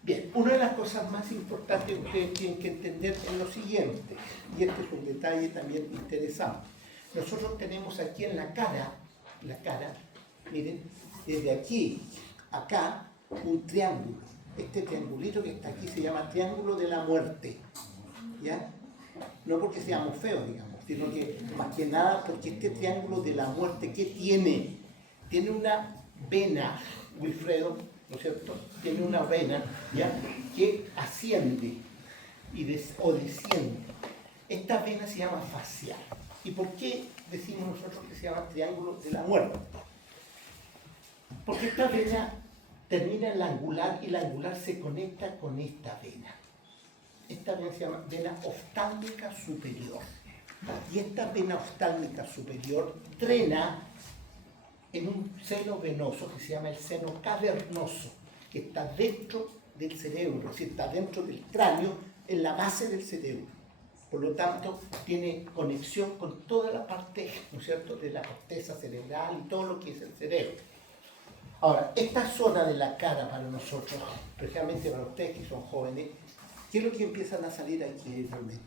Bien, una de las cosas más importantes que ustedes tienen que entender es lo siguiente, y este es un detalle también interesante. Nosotros tenemos aquí en la cara, miren, desde aquí a acá, un triángulo. Este triangulito que está aquí se llama triángulo de la muerte, ¿ya? No porque seamos feos, digamos, sino que más que nada porque este triángulo de la muerte, ¿qué tiene? Tiene una vena, Wilfredo, ¿no es cierto? Tiene una vena, ¿ya?, que asciende o desciende. Esta vena se llama facial. ¿Y por qué decimos nosotros que se llama triángulo de la muerte? Porque esta vena termina en la angular y la angular se conecta con esta vena. Esta vena se llama vena oftálmica superior. Y esta vena oftálmica superior drena en un seno venoso que se llama el seno cavernoso, que está dentro del cerebro, es decir, está dentro del cráneo, en la base del cerebro. Por lo tanto, tiene conexión con toda la parte, ¿no es cierto?, de la corteza cerebral y todo lo que es el cerebro. Ahora, esta zona de la cara para nosotros, especialmente para ustedes que son jóvenes, ¿qué es lo que empiezan a salir aquí realmente?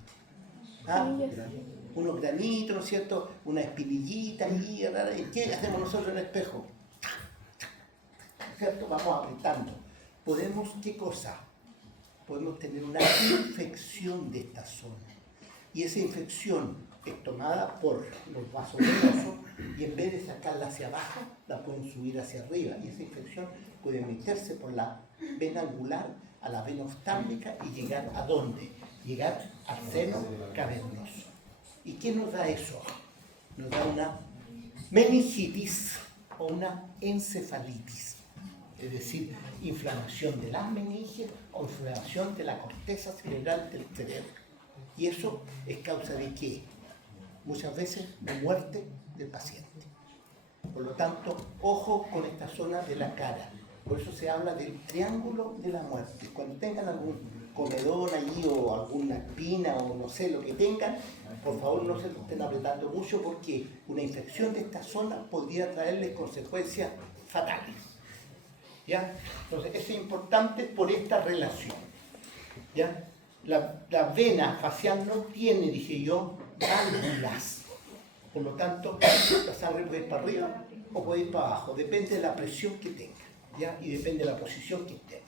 Unos granitos, ¿no es cierto?, una espinillita ahí, ¿y qué hacemos nosotros en el espejo? ¿Cierto? Vamos apretando. Podemos, ¿qué cosa? Podemos tener una infección de esta zona. Y esa infección es tomada por los vasos venosos y en vez de sacarla hacia abajo, la pueden subir hacia arriba. Y esa infección puede meterse por la vena angular a la vena oftálmica y llegar ¿a dónde? Llegar al seno cavernoso. ¿Y qué nos da eso? nos da una meningitis o una encefalitis, es decir, inflamación de las meninges o inflamación de la corteza cerebral del cerebro. ¿Y eso es causa de qué? Muchas veces de muerte del paciente. Por lo tanto, ojo con esta zona de la cara. Por eso se habla del triángulo de la muerte. Cuando tengan algún comedón allí o alguna espina o no sé lo que tengan, por favor no se lo estén apretando mucho porque una infección de esta zona podría traerles consecuencias fatales. ¿Ya? Entonces, eso es importante por esta relación. ¿Ya? La vena facial no tiene, dije yo, válvulas. Por lo tanto, la sangre puede ir para arriba o puede ir para abajo. Depende de la presión que tenga, ¿ya? Y depende de la posición que esté.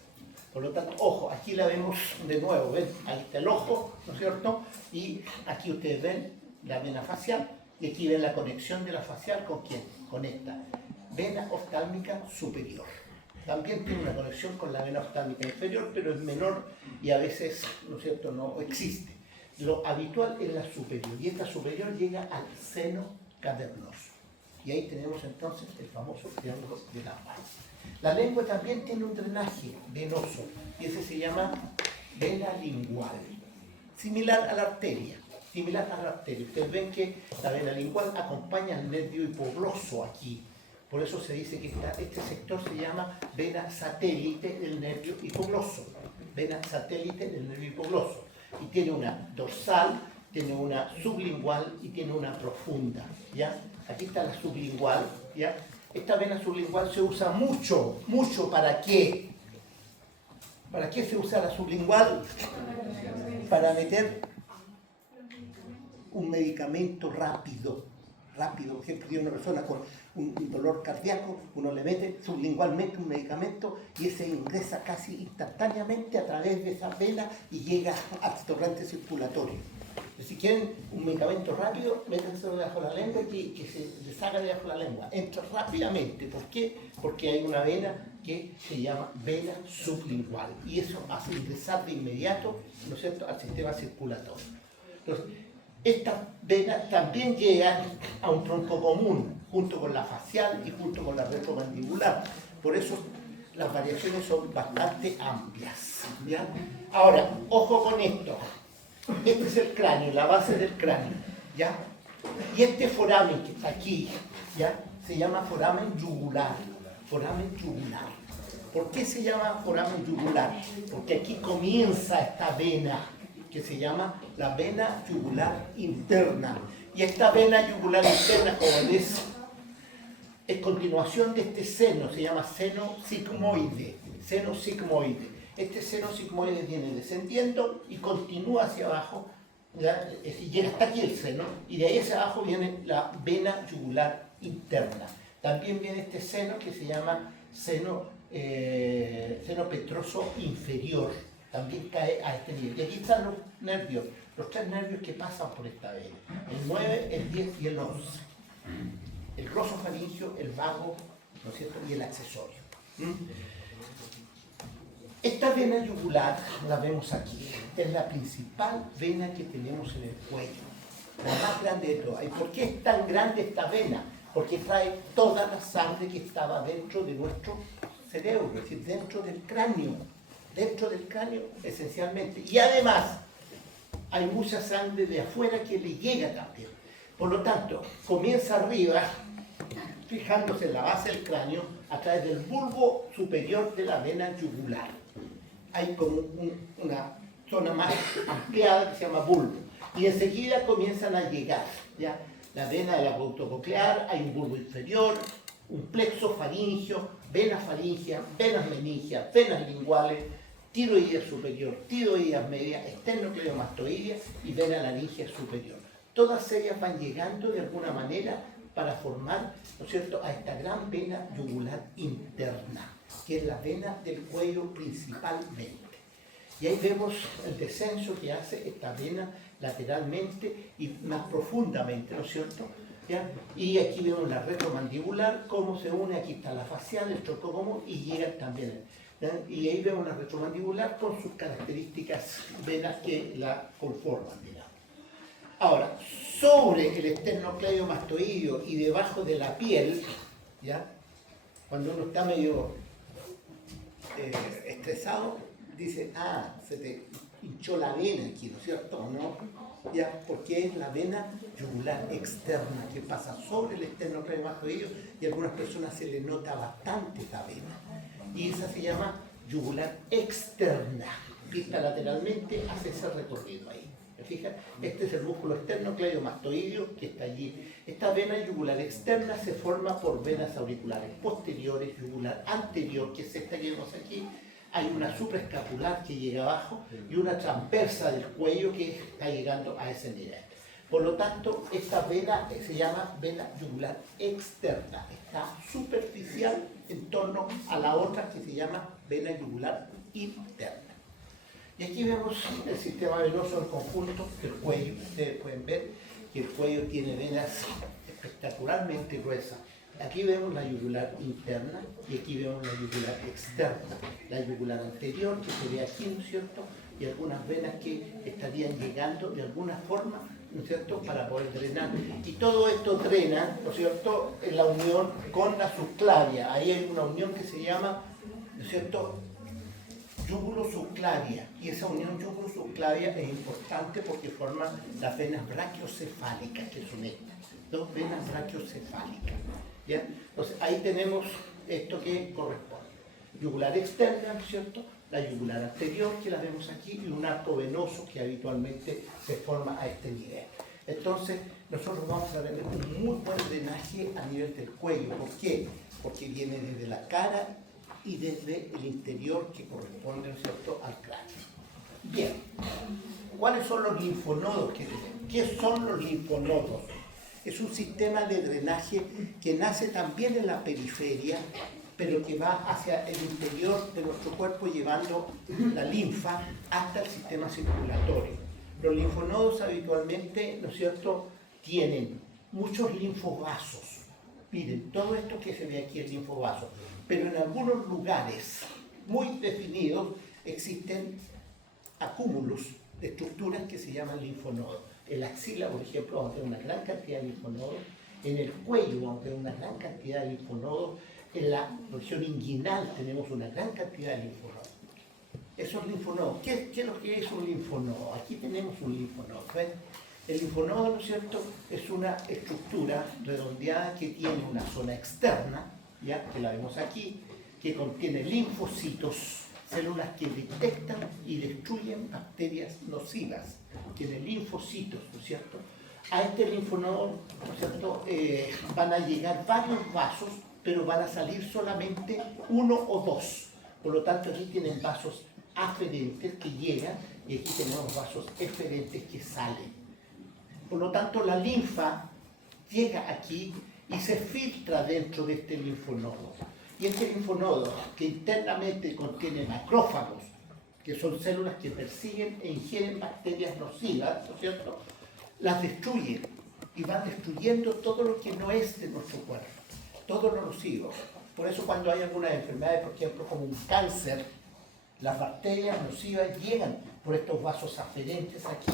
Por lo tanto, ojo, aquí la vemos de nuevo, ¿ven? Ahí está el ojo, ¿no es cierto? Y aquí ustedes ven la vena facial y aquí ven la conexión de la facial ¿con quién? Con esta vena oftálmica superior. También tiene una conexión con la vena oftálmica inferior, pero es menor y a veces, ¿no es cierto?, no existe. Lo habitual es la superior, y esta superior llega al seno cavernoso. Y ahí tenemos entonces el famoso triángulo de la muerte. La lengua también tiene un drenaje venoso, y ese se llama vena lingual, similar a la arteria. Ustedes ven que la vena lingual acompaña al nervio hipogloso aquí. Por eso se dice que este sector se llama vena satélite del nervio hipogloso. Vena satélite del nervio hipogloso. Y tiene una dorsal, tiene una sublingual y tiene una profunda. ¿Ya? Aquí está la sublingual. ¿Ya? Esta vena sublingual se usa mucho. ¿Para qué? ¿Para qué se usa la sublingual? Para meter un medicamento rápido. Por ejemplo, tiene una persona con un dolor cardíaco, uno le mete sublingualmente un medicamento y ese ingresa casi instantáneamente a través de esa vena y llega al torrente circulatorio. Si quieren un medicamento rápido, métenselo debajo de la lengua y que se deshaga debajo de la lengua. Entra rápidamente. ¿Por qué? Porque hay una vena que se llama vena sublingual y eso hace ingresar de inmediato, ¿no es cierto?, al sistema circulatorio. Entonces, estas venas también llegan a un tronco común, junto con la facial y junto con la retromandibular. Por eso las variaciones son bastante amplias. ¿Ya? Ahora, ojo con esto. Este es el cráneo, la base del cráneo. ¿Ya? Y este foramen que está aquí, ¿ya?, se llama foramen yugular. Foramen yugular. ¿Por qué se llama foramen yugular? Porque aquí comienza esta vena, que se llama la vena yugular interna. Y esta vena yugular interna, como ves, es continuación de este seno, se llama seno sigmoide. Seno sigmoide. Este seno sigmoide viene descendiendo y continúa hacia abajo, ¿ya? Es decir, llega hasta aquí el seno, y de ahí hacia abajo viene la vena yugular interna. También viene este seno que se llama seno petroso inferior. También cae a este nivel. Y aquí están los nervios, los tres nervios que pasan por esta vena. El 9, el 10 y el 11. El glosofaringio, el vago, ¿no es cierto?, y el accesorio. Esta vena yugular, la vemos aquí, es la principal vena que tenemos en el cuello. La más grande de todas. ¿Y por qué es tan grande esta vena? Porque trae toda la sangre que estaba dentro de nuestro cerebro, es decir, dentro del cráneo. Dentro del cráneo, esencialmente. Y además, hay mucha sangre de afuera que le llega también. Por lo tanto, comienza arriba, fijándose en la base del cráneo, a través del bulbo superior de la vena yugular. Hay como una zona más ampliada que se llama bulbo. Y enseguida comienzan a llegar, ¿ya?, la vena del acueducto coclear, hay un bulbo inferior, un plexo faringio, venas faringias, venas meningias, venas linguales, tiroides superior, tiroides media, esternocleidomastoidea y vena laringia superior. Todas ellas van llegando de alguna manera para formar, ¿no es cierto?, a esta gran vena yugular interna, que es la vena del cuello principalmente. Y ahí vemos el descenso que hace esta vena lateralmente y más profundamente, ¿no es cierto? ¿Ya? Y aquí vemos la retromandibular, cómo se une, aquí está la facial, el tronco común y llega también. ¿Ya? Y ahí vemos la retromandibular con sus características venas que la conforman, digamos. Ahora, sobre el esternocleidomastoideo y debajo de la piel, ¿ya? Cuando uno está medio estresado, dice, ah, se te hinchó la vena aquí, ¿no es cierto? ¿No? ¿Ya? Porque es la vena yugular externa que pasa sobre el esternocleidomastoideo y a algunas personas se le nota bastante esta vena. Y esa se llama yugular externa. Vista lateralmente, hace ese recorrido ahí. ¿Me fijan? Este es el músculo esternocleidomastoideo que está allí. Esta vena yugular externa se forma por venas auriculares posteriores, yugular anterior, que es esta que vemos aquí. Hay una supraescapular que llega abajo y una transversa del cuello que está llegando a ese nivel. Por lo tanto, esta vena se llama vena yugular externa. Está superficial en torno a la otra que se llama vena yugular interna. Y aquí vemos el sistema venoso en conjunto del cuello. Ustedes pueden ver que el cuello tiene venas espectacularmente gruesas. Aquí vemos la yugular interna y aquí vemos la yugular externa. La yugular anterior que se ve aquí, ¿no es cierto? Y algunas venas que estarían llegando de alguna forma, ¿no es cierto?, para poder drenar. Y todo esto drena, ¿no es cierto?, en la unión con la subclavia. Ahí hay una unión que se llama, ¿no es cierto?, yúgulo-subclavia. Y esa unión yúgulo-subclavia es importante porque forman las venas brachiocefálicas, que son estas. Dos venas brachiocefálicas. ¿Ya? Entonces ahí tenemos esto que corresponde. Yugular externa, ¿no es cierto?, la yugular anterior, que la vemos aquí, y un arco venoso que habitualmente se forma a este nivel. Entonces, nosotros vamos a tener un muy buen drenaje a nivel del cuello. ¿Por qué? Porque viene desde la cara y desde el interior que corresponde, ¿no es cierto?, al cráneo. Bien, ¿cuáles son los linfonodos que tenemos? ¿Qué son los linfonodos? Es un sistema de drenaje que nace también en la periferia, pero que va hacia el interior de nuestro cuerpo llevando la linfa hasta el sistema circulatorio. Los linfonodos habitualmente, ¿no es cierto?, tienen muchos linfovasos. Miren, todo esto que se ve aquí es linfovaso, pero en algunos lugares muy definidos existen acúmulos de estructuras que se llaman linfonodos. En la axila, por ejemplo, vamos a tener una gran cantidad de linfonodos. En el cuello vamos a tener una gran cantidad de linfonodos. En la región inguinal tenemos una gran cantidad de linfonodos. Esos linfonodos, ¿qué es lo que es un linfonodo? Aquí tenemos un linfonodo. ¿Ven? El linfonodo, ¿no es cierto?, es una estructura redondeada que tiene una zona externa, ya que la vemos aquí, que contiene linfocitos, células que detectan y destruyen bacterias nocivas. Tiene linfocitos, ¿no es cierto? A este linfonodo, ¿no es cierto?, van a llegar varios vasos, pero van a salir solamente uno o dos. Por lo tanto, aquí tienen vasos aferentes que llegan y aquí tenemos vasos eferentes que salen. Por lo tanto, la linfa llega aquí y se filtra dentro de este linfonodo. Y este linfonodo, que internamente contiene macrófagos, que son células que persiguen e ingieren bacterias nocivas, ¿no es cierto?, las destruyen y van destruyendo todo lo que no es de nuestro cuerpo, todo lo nocivo. Por eso cuando hay algunas enfermedades, por ejemplo, como un cáncer, las bacterias nocivas llegan por estos vasos aferentes aquí,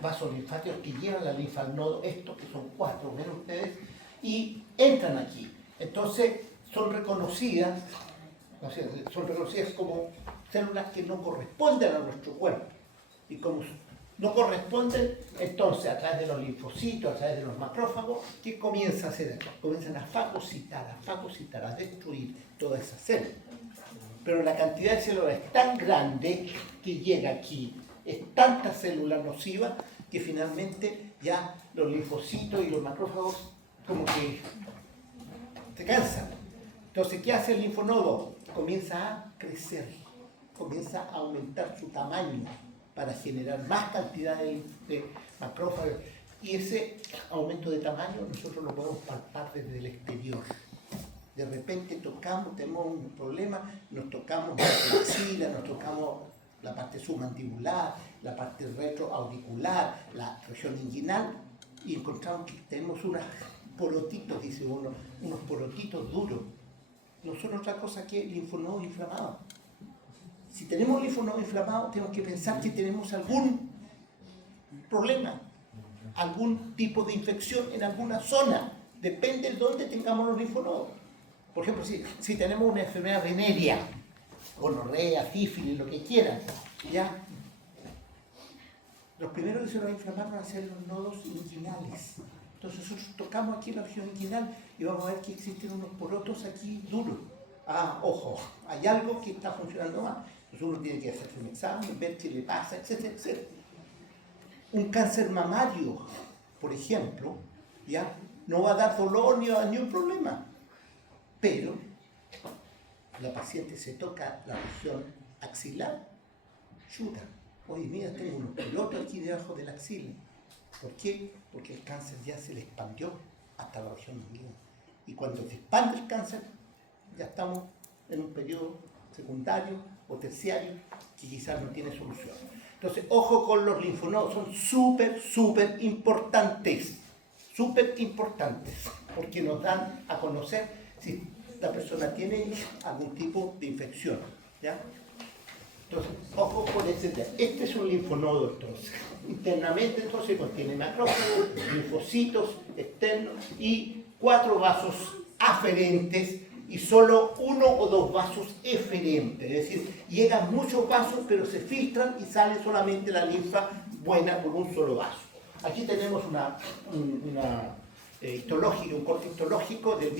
vasos linfáticos que llevan la linfa al nodo, estos que son 4, ven ustedes, y entran aquí. Entonces son reconocidas como células que no corresponden a nuestro cuerpo. Y como no corresponden, entonces a través de los linfocitos, a través de los macrófagos, ¿qué comienza a hacer? Comienzan a fagocitar, a destruir todas esas células. Pero la cantidad de células es tan grande que llega aquí. Es tanta célula nociva que finalmente ya los linfocitos y los macrófagos como que se cansan. Entonces, ¿qué hace el linfonodo? Comienza a crecer, comienza a aumentar su tamaño para generar más cantidad de macrófagos. Y ese aumento de tamaño nosotros lo podemos palpar desde el exterior. De repente tocamos, tenemos un problema, nos tocamos la axila, nos tocamos la parte submandibular, la parte retroauricular, la región inguinal, y encontramos que tenemos unos porotitos, dice uno, unos porotitos duros. No son otra cosa que linfonodos inflamados. Si tenemos linfonodos inflamados, tenemos que pensar que tenemos algún problema, algún tipo de infección en alguna zona. Depende de dónde tengamos los linfonodos. Por ejemplo, si tenemos una enfermedad venérea, gonorrea, sífilis, lo que quieran, ¿ya? Los primeros que se van a inflamar van a ser los nodos inguinales. Entonces nosotros tocamos aquí la región inguinal y vamos a ver que existen unos porotos aquí duros. Ah, ojo, hay algo que está funcionando mal. Entonces uno tiene que hacerse un examen, ver qué le pasa, etcétera, etcétera. Un cáncer mamario, por ejemplo, ¿ya? No va a dar dolor ni un problema. Pero la paciente se toca la región axilar, chuta. Oye, mira, tengo unos pelotos aquí debajo de la axila. ¿Por qué? Porque el cáncer ya se le expandió hasta la región inguinal. Y cuando se expande el cáncer, ya estamos en un periodo secundario o terciario que quizás no tiene solución. Entonces, ojo con los linfonodos, son súper importantes, porque nos dan a conocer si la persona tiene algún tipo de infección, ¿ya? Entonces, ojo con ese tema. Este es un linfonodo, entonces. Internamente, entonces, contiene macrófagos, linfocitos externos y 4 vasos aferentes y solo 1 o 2 vasos eferentes. Es decir, llegan muchos vasos, pero se filtran y sale solamente la linfa buena por un solo vaso. Aquí tenemos un corte histológico de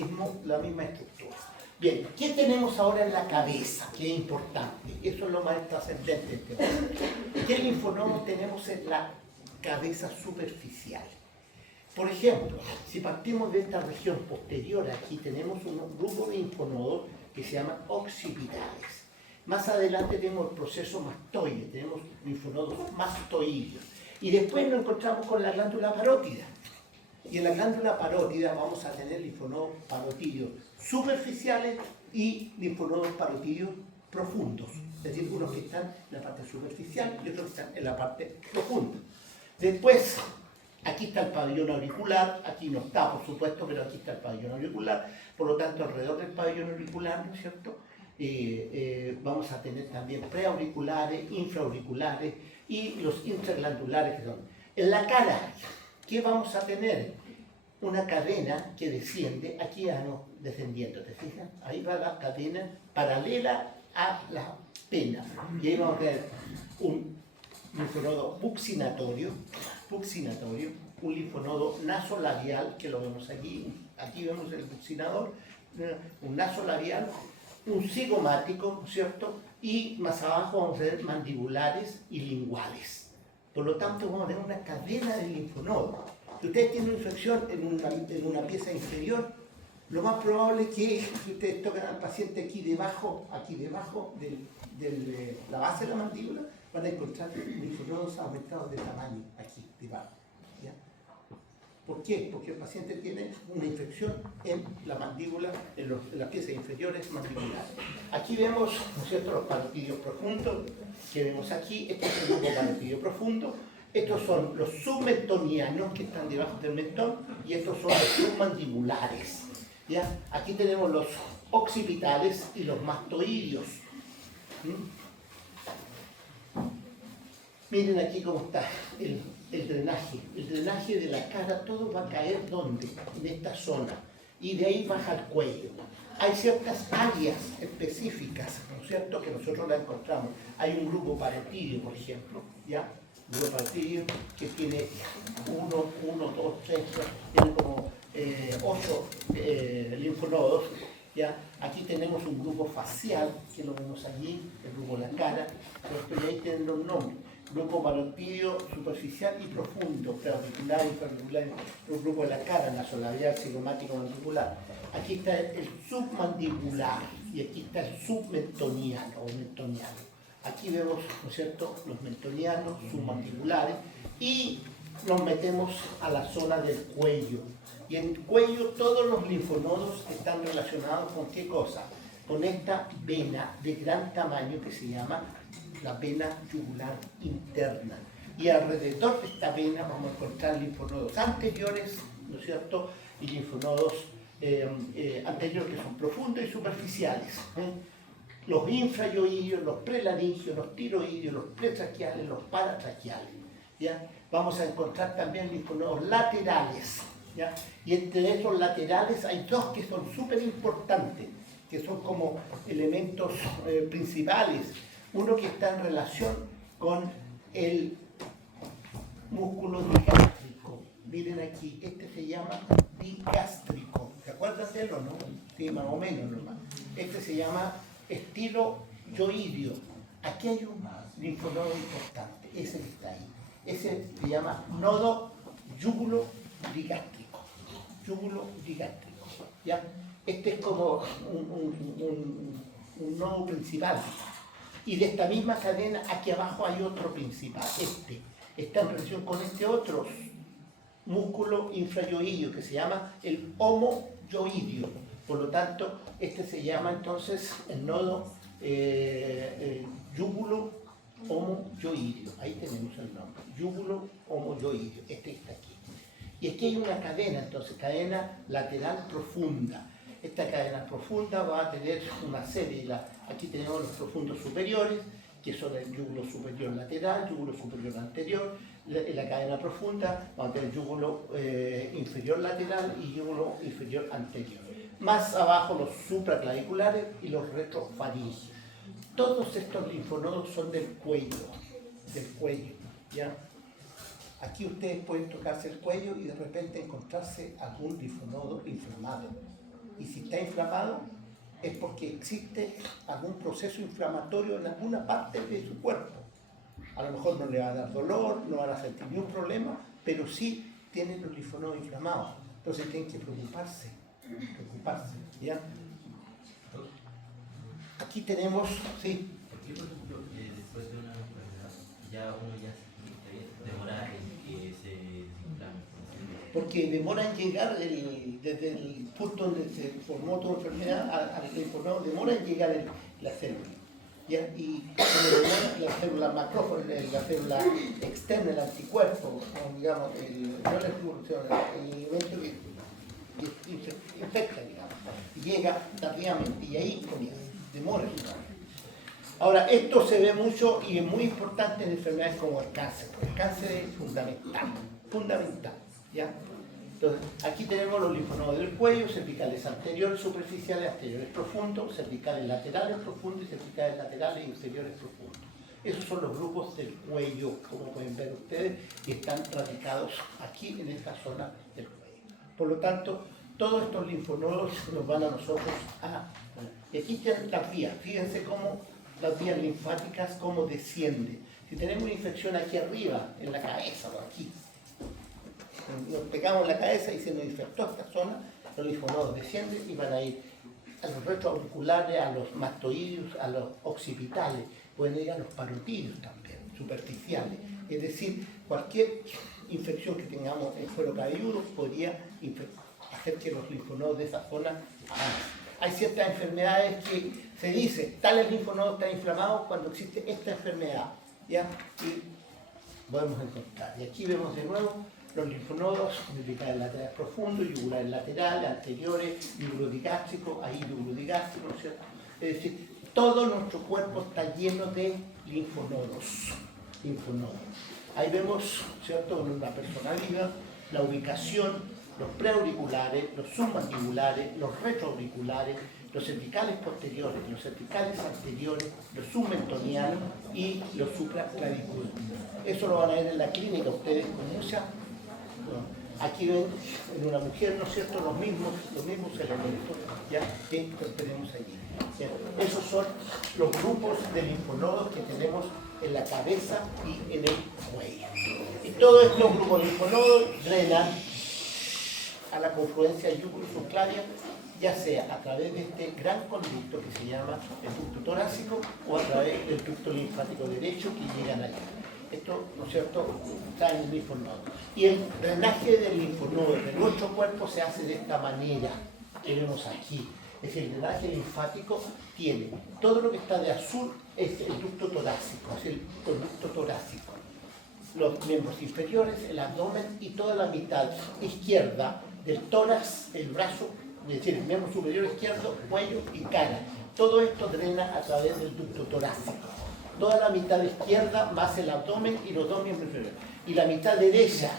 la misma estructura. Bien, ¿qué tenemos ahora en la cabeza? Que es importante. Eso es lo más trascendente. ¿Qué linfonodos tenemos en la cabeza superficial? Por ejemplo, si partimos de esta región posterior, aquí tenemos un grupo de linfonodos que se llaman occipitales. Más adelante tenemos el proceso mastoide, tenemos linfonodos mastoideos. Y después nos encontramos con la glándula parótida. Y en la glándula parótida vamos a tener linfonodos parotídeos superficiales y linfonodos parotídeos profundos. Es decir, unos que están en la parte superficial y otros que están en la parte profunda. Después, aquí está el pabellón auricular, aquí no está, por supuesto, pero aquí está el pabellón auricular. Por lo tanto, alrededor del pabellón auricular, ¿no es cierto?, vamos a tener también preauriculares, infraauriculares y los intraglandulares que son. En la cara, ¿qué vamos a tener? Una cadena que desciende, aquí vamos descendiendo, ¿te fijas? Ahí va la cadena paralela a la pena. Y ahí vamos a tener un linfonodo buccinatorio, un linfonodo nasolabial, que lo vemos aquí vemos el buccinador, un nasolabial, un cigomático, ¿cierto? Y más abajo vamos a ver mandibulares y linguales. Por lo tanto, vamos a tener una cadena de linfonodos. Si ustedes tienen una infección en una pieza inferior, lo más probable es que si ustedes tocan al paciente aquí debajo de la base de la mandíbula, van a encontrar linfonodos aumentados de tamaño aquí debajo. ¿Ya? ¿Por qué? Porque el paciente tiene una infección en la mandíbula, en las piezas inferiores mandibulares. Aquí vemos, ¿no es cierto?, los parotidios profundos, que vemos aquí. Este es el grupo parotidio profundo. Estos son los submentonianos, que están debajo del mentón, y estos son los submandibulares. ¿Ya? Aquí tenemos los occipitales y los mastoideos. Miren aquí cómo está el drenaje. El drenaje de la cara, todo va a caer ¿dónde? En esta zona. Y de ahí baja al cuello. Hay ciertas áreas específicas, ¿no es cierto?, que nosotros la encontramos. Hay un grupo parotidio, por ejemplo, ¿ya? Un grupo parotidio que tiene 1, 2, 3, tiene como 8 linfonodos. ¿Ya? Aquí tenemos un grupo facial, que lo vemos allí, el grupo de la cara, y ahí tienen los nombres. Grupo parotidio superficial y profundo, preauricular, infraauricular, un grupo de la cara, nasolabial, cigomático, mandibular. Aquí está el submandibular y aquí está el submentoniano o mentoniano. Aquí vemos, ¿no es cierto?, los mentonianos, submandibulares, y nos metemos a la zona del cuello. Y en el cuello todos los linfonodos están relacionados con ¿qué cosa? Con esta vena de gran tamaño que se llama la vena yugular interna. Y alrededor de esta vena vamos a encontrar linfonodos anteriores, ¿no es cierto?, y linfonodos anteriores que son profundos y superficiales. Los infrayoideos, los prelaringeos, los tiroideos, los pretraquiales, los paratraquiales. ¿ya? Vamos a encontrar también linfonodos laterales, ¿ya? Y entre esos laterales hay dos que son súper importantes, que son como elementos principales. Uno que está en relación con el músculo digástrico. Miren aquí, este se llama digástrico. ¿Se acuerdan de él o no? Sí, más o menos nomás. Este se llama estiloyoideo. Aquí hay un linfonodo importante, ese que está ahí. Ese se llama nodo yúgulo-digástrico. Yúgulo-digástrico. ¿Ya? Este es como un nodo principal. Y de esta misma cadena, aquí abajo hay otro principal. Este está en relación con este otro músculo infrayoideo que se llama el homoyoideo. Por lo tanto, este se llama entonces el nodo yúgulo homoyoideo. Ahí tenemos el nombre, yúgulo homoyoideo. Este está aquí. Y aquí hay una cadena, entonces, cadena lateral profunda. Esta cadena profunda va a tener una serie. Aquí tenemos los profundos superiores, que son el yúgulo superior lateral, yúgulo superior anterior. En la cadena profunda vamos a tener yúgulo inferior lateral y yúgulo inferior anterior. Más abajo los supraclaviculares y los retrofaringeos. Todos estos linfonodos son del cuello, ¿ya? Aquí ustedes pueden tocarse el cuello y de repente encontrarse algún linfonodo inflamado. Y si está inflamado es porque existe algún proceso inflamatorio en alguna parte de su cuerpo. A lo mejor no le va a dar dolor, no van a sentir ningún problema, pero sí tienen los linfonodos inflamados. Entonces tienen que preocuparse, ¿ya? Aquí tenemos, sí. ¿Por qué, por ejemplo, después de una enfermedad, uno ya demora en que se desinflame? Porque demora en llegar desde el punto donde se formó tu enfermedad al linfonodo, demora en llegar la célula. ¿Ya? Y la célula macrófago, la célula externa, el anticuerpo, digamos, no la revolución, el elemento que infecta, digamos, y llega tardíamente y ahí comienza, demora. Ahora, esto se ve mucho y es muy importante en enfermedades como el cáncer. El cáncer es fundamental, ¿ya? Entonces, aquí tenemos los linfonodos del cuello, cervicales anteriores, superficiales, anteriores profundos, cervicales laterales profundos y cervicales laterales e inferiores profundos. Esos son los grupos del cuello, como pueden ver ustedes, y están radicados aquí en esta zona del cuello. Por lo tanto, todos estos linfonodos nos van a nosotros a... Y aquí están las vías, fíjense cómo las vías linfáticas, cómo descienden. Si tenemos una infección aquí arriba, en la cabeza o aquí, nos pegamos en la cabeza y se nos infectó esta zona, los linfonodos descienden y van a ir a los retroauriculares, a los mastoideos, a los occipitales, pueden ir a los parotidios también, superficiales. Es decir, cualquier infección que tengamos en cuero cabelludo podría hacer que los linfonodos de esa zona avancen. Hay ciertas enfermedades que se dice, tales linfonodos están inflamados cuando existe esta enfermedad, ¿ya? Y podemos encontrar. Y aquí vemos de nuevo los linfonodos cervicales laterales profundos, yugulares laterales, anteriores, yugulodigástricos, ahí yugulodigástricos, ¿no es cierto? Es decir, todo nuestro cuerpo está lleno de linfonodos. Ahí vemos, ¿cierto?, en una personalidad, la ubicación, los preauriculares, los submandibulares, los retroauriculares, los cervicales posteriores, los cervicales anteriores, los submentonianos y los supraclaviculares. Eso lo van a ver en la clínica ustedes con mucha... Aquí ven en una mujer, ¿no es cierto?, los mismos elementos, ¿ya?, que tenemos allí. ¿Ya? Esos son los grupos de linfonodos que tenemos en la cabeza y en el cuello. Y todos estos grupos de linfonodos drenan a la confluencia yúgulo-subclavia, ya sea a través de este gran conducto que se llama el ducto torácico o a través del ducto linfático derecho que llegan allá. Esto, ¿no es cierto?, está en el linfonodo. Y el drenaje del linfonodo de nuestro cuerpo se hace de esta manera que vemos aquí. Es decir, el drenaje linfático tiene todo lo que está de azul, es el ducto torácico, es el conducto torácico. Los miembros inferiores, el abdomen y toda la mitad izquierda del tórax, el brazo, es decir, el miembro superior izquierdo, cuello y cara. Todo esto drena a través del ducto torácico. Toda la mitad izquierda más el abdomen y los dos miembros inferiores. y la mitad derecha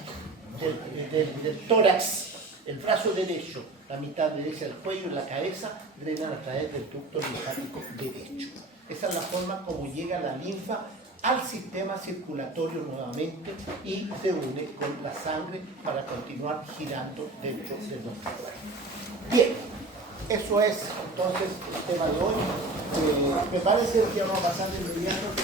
del tórax, el brazo derecho, la mitad derecha del cuello y la cabeza drenan a través del ducto linfático derecho. Esa es la forma como llega la linfa al sistema circulatorio nuevamente y se une con la sangre para continuar girando dentro del órgano. Bien, eso es entonces el tema de hoy. Me parece que vamos a pasar de inmediato.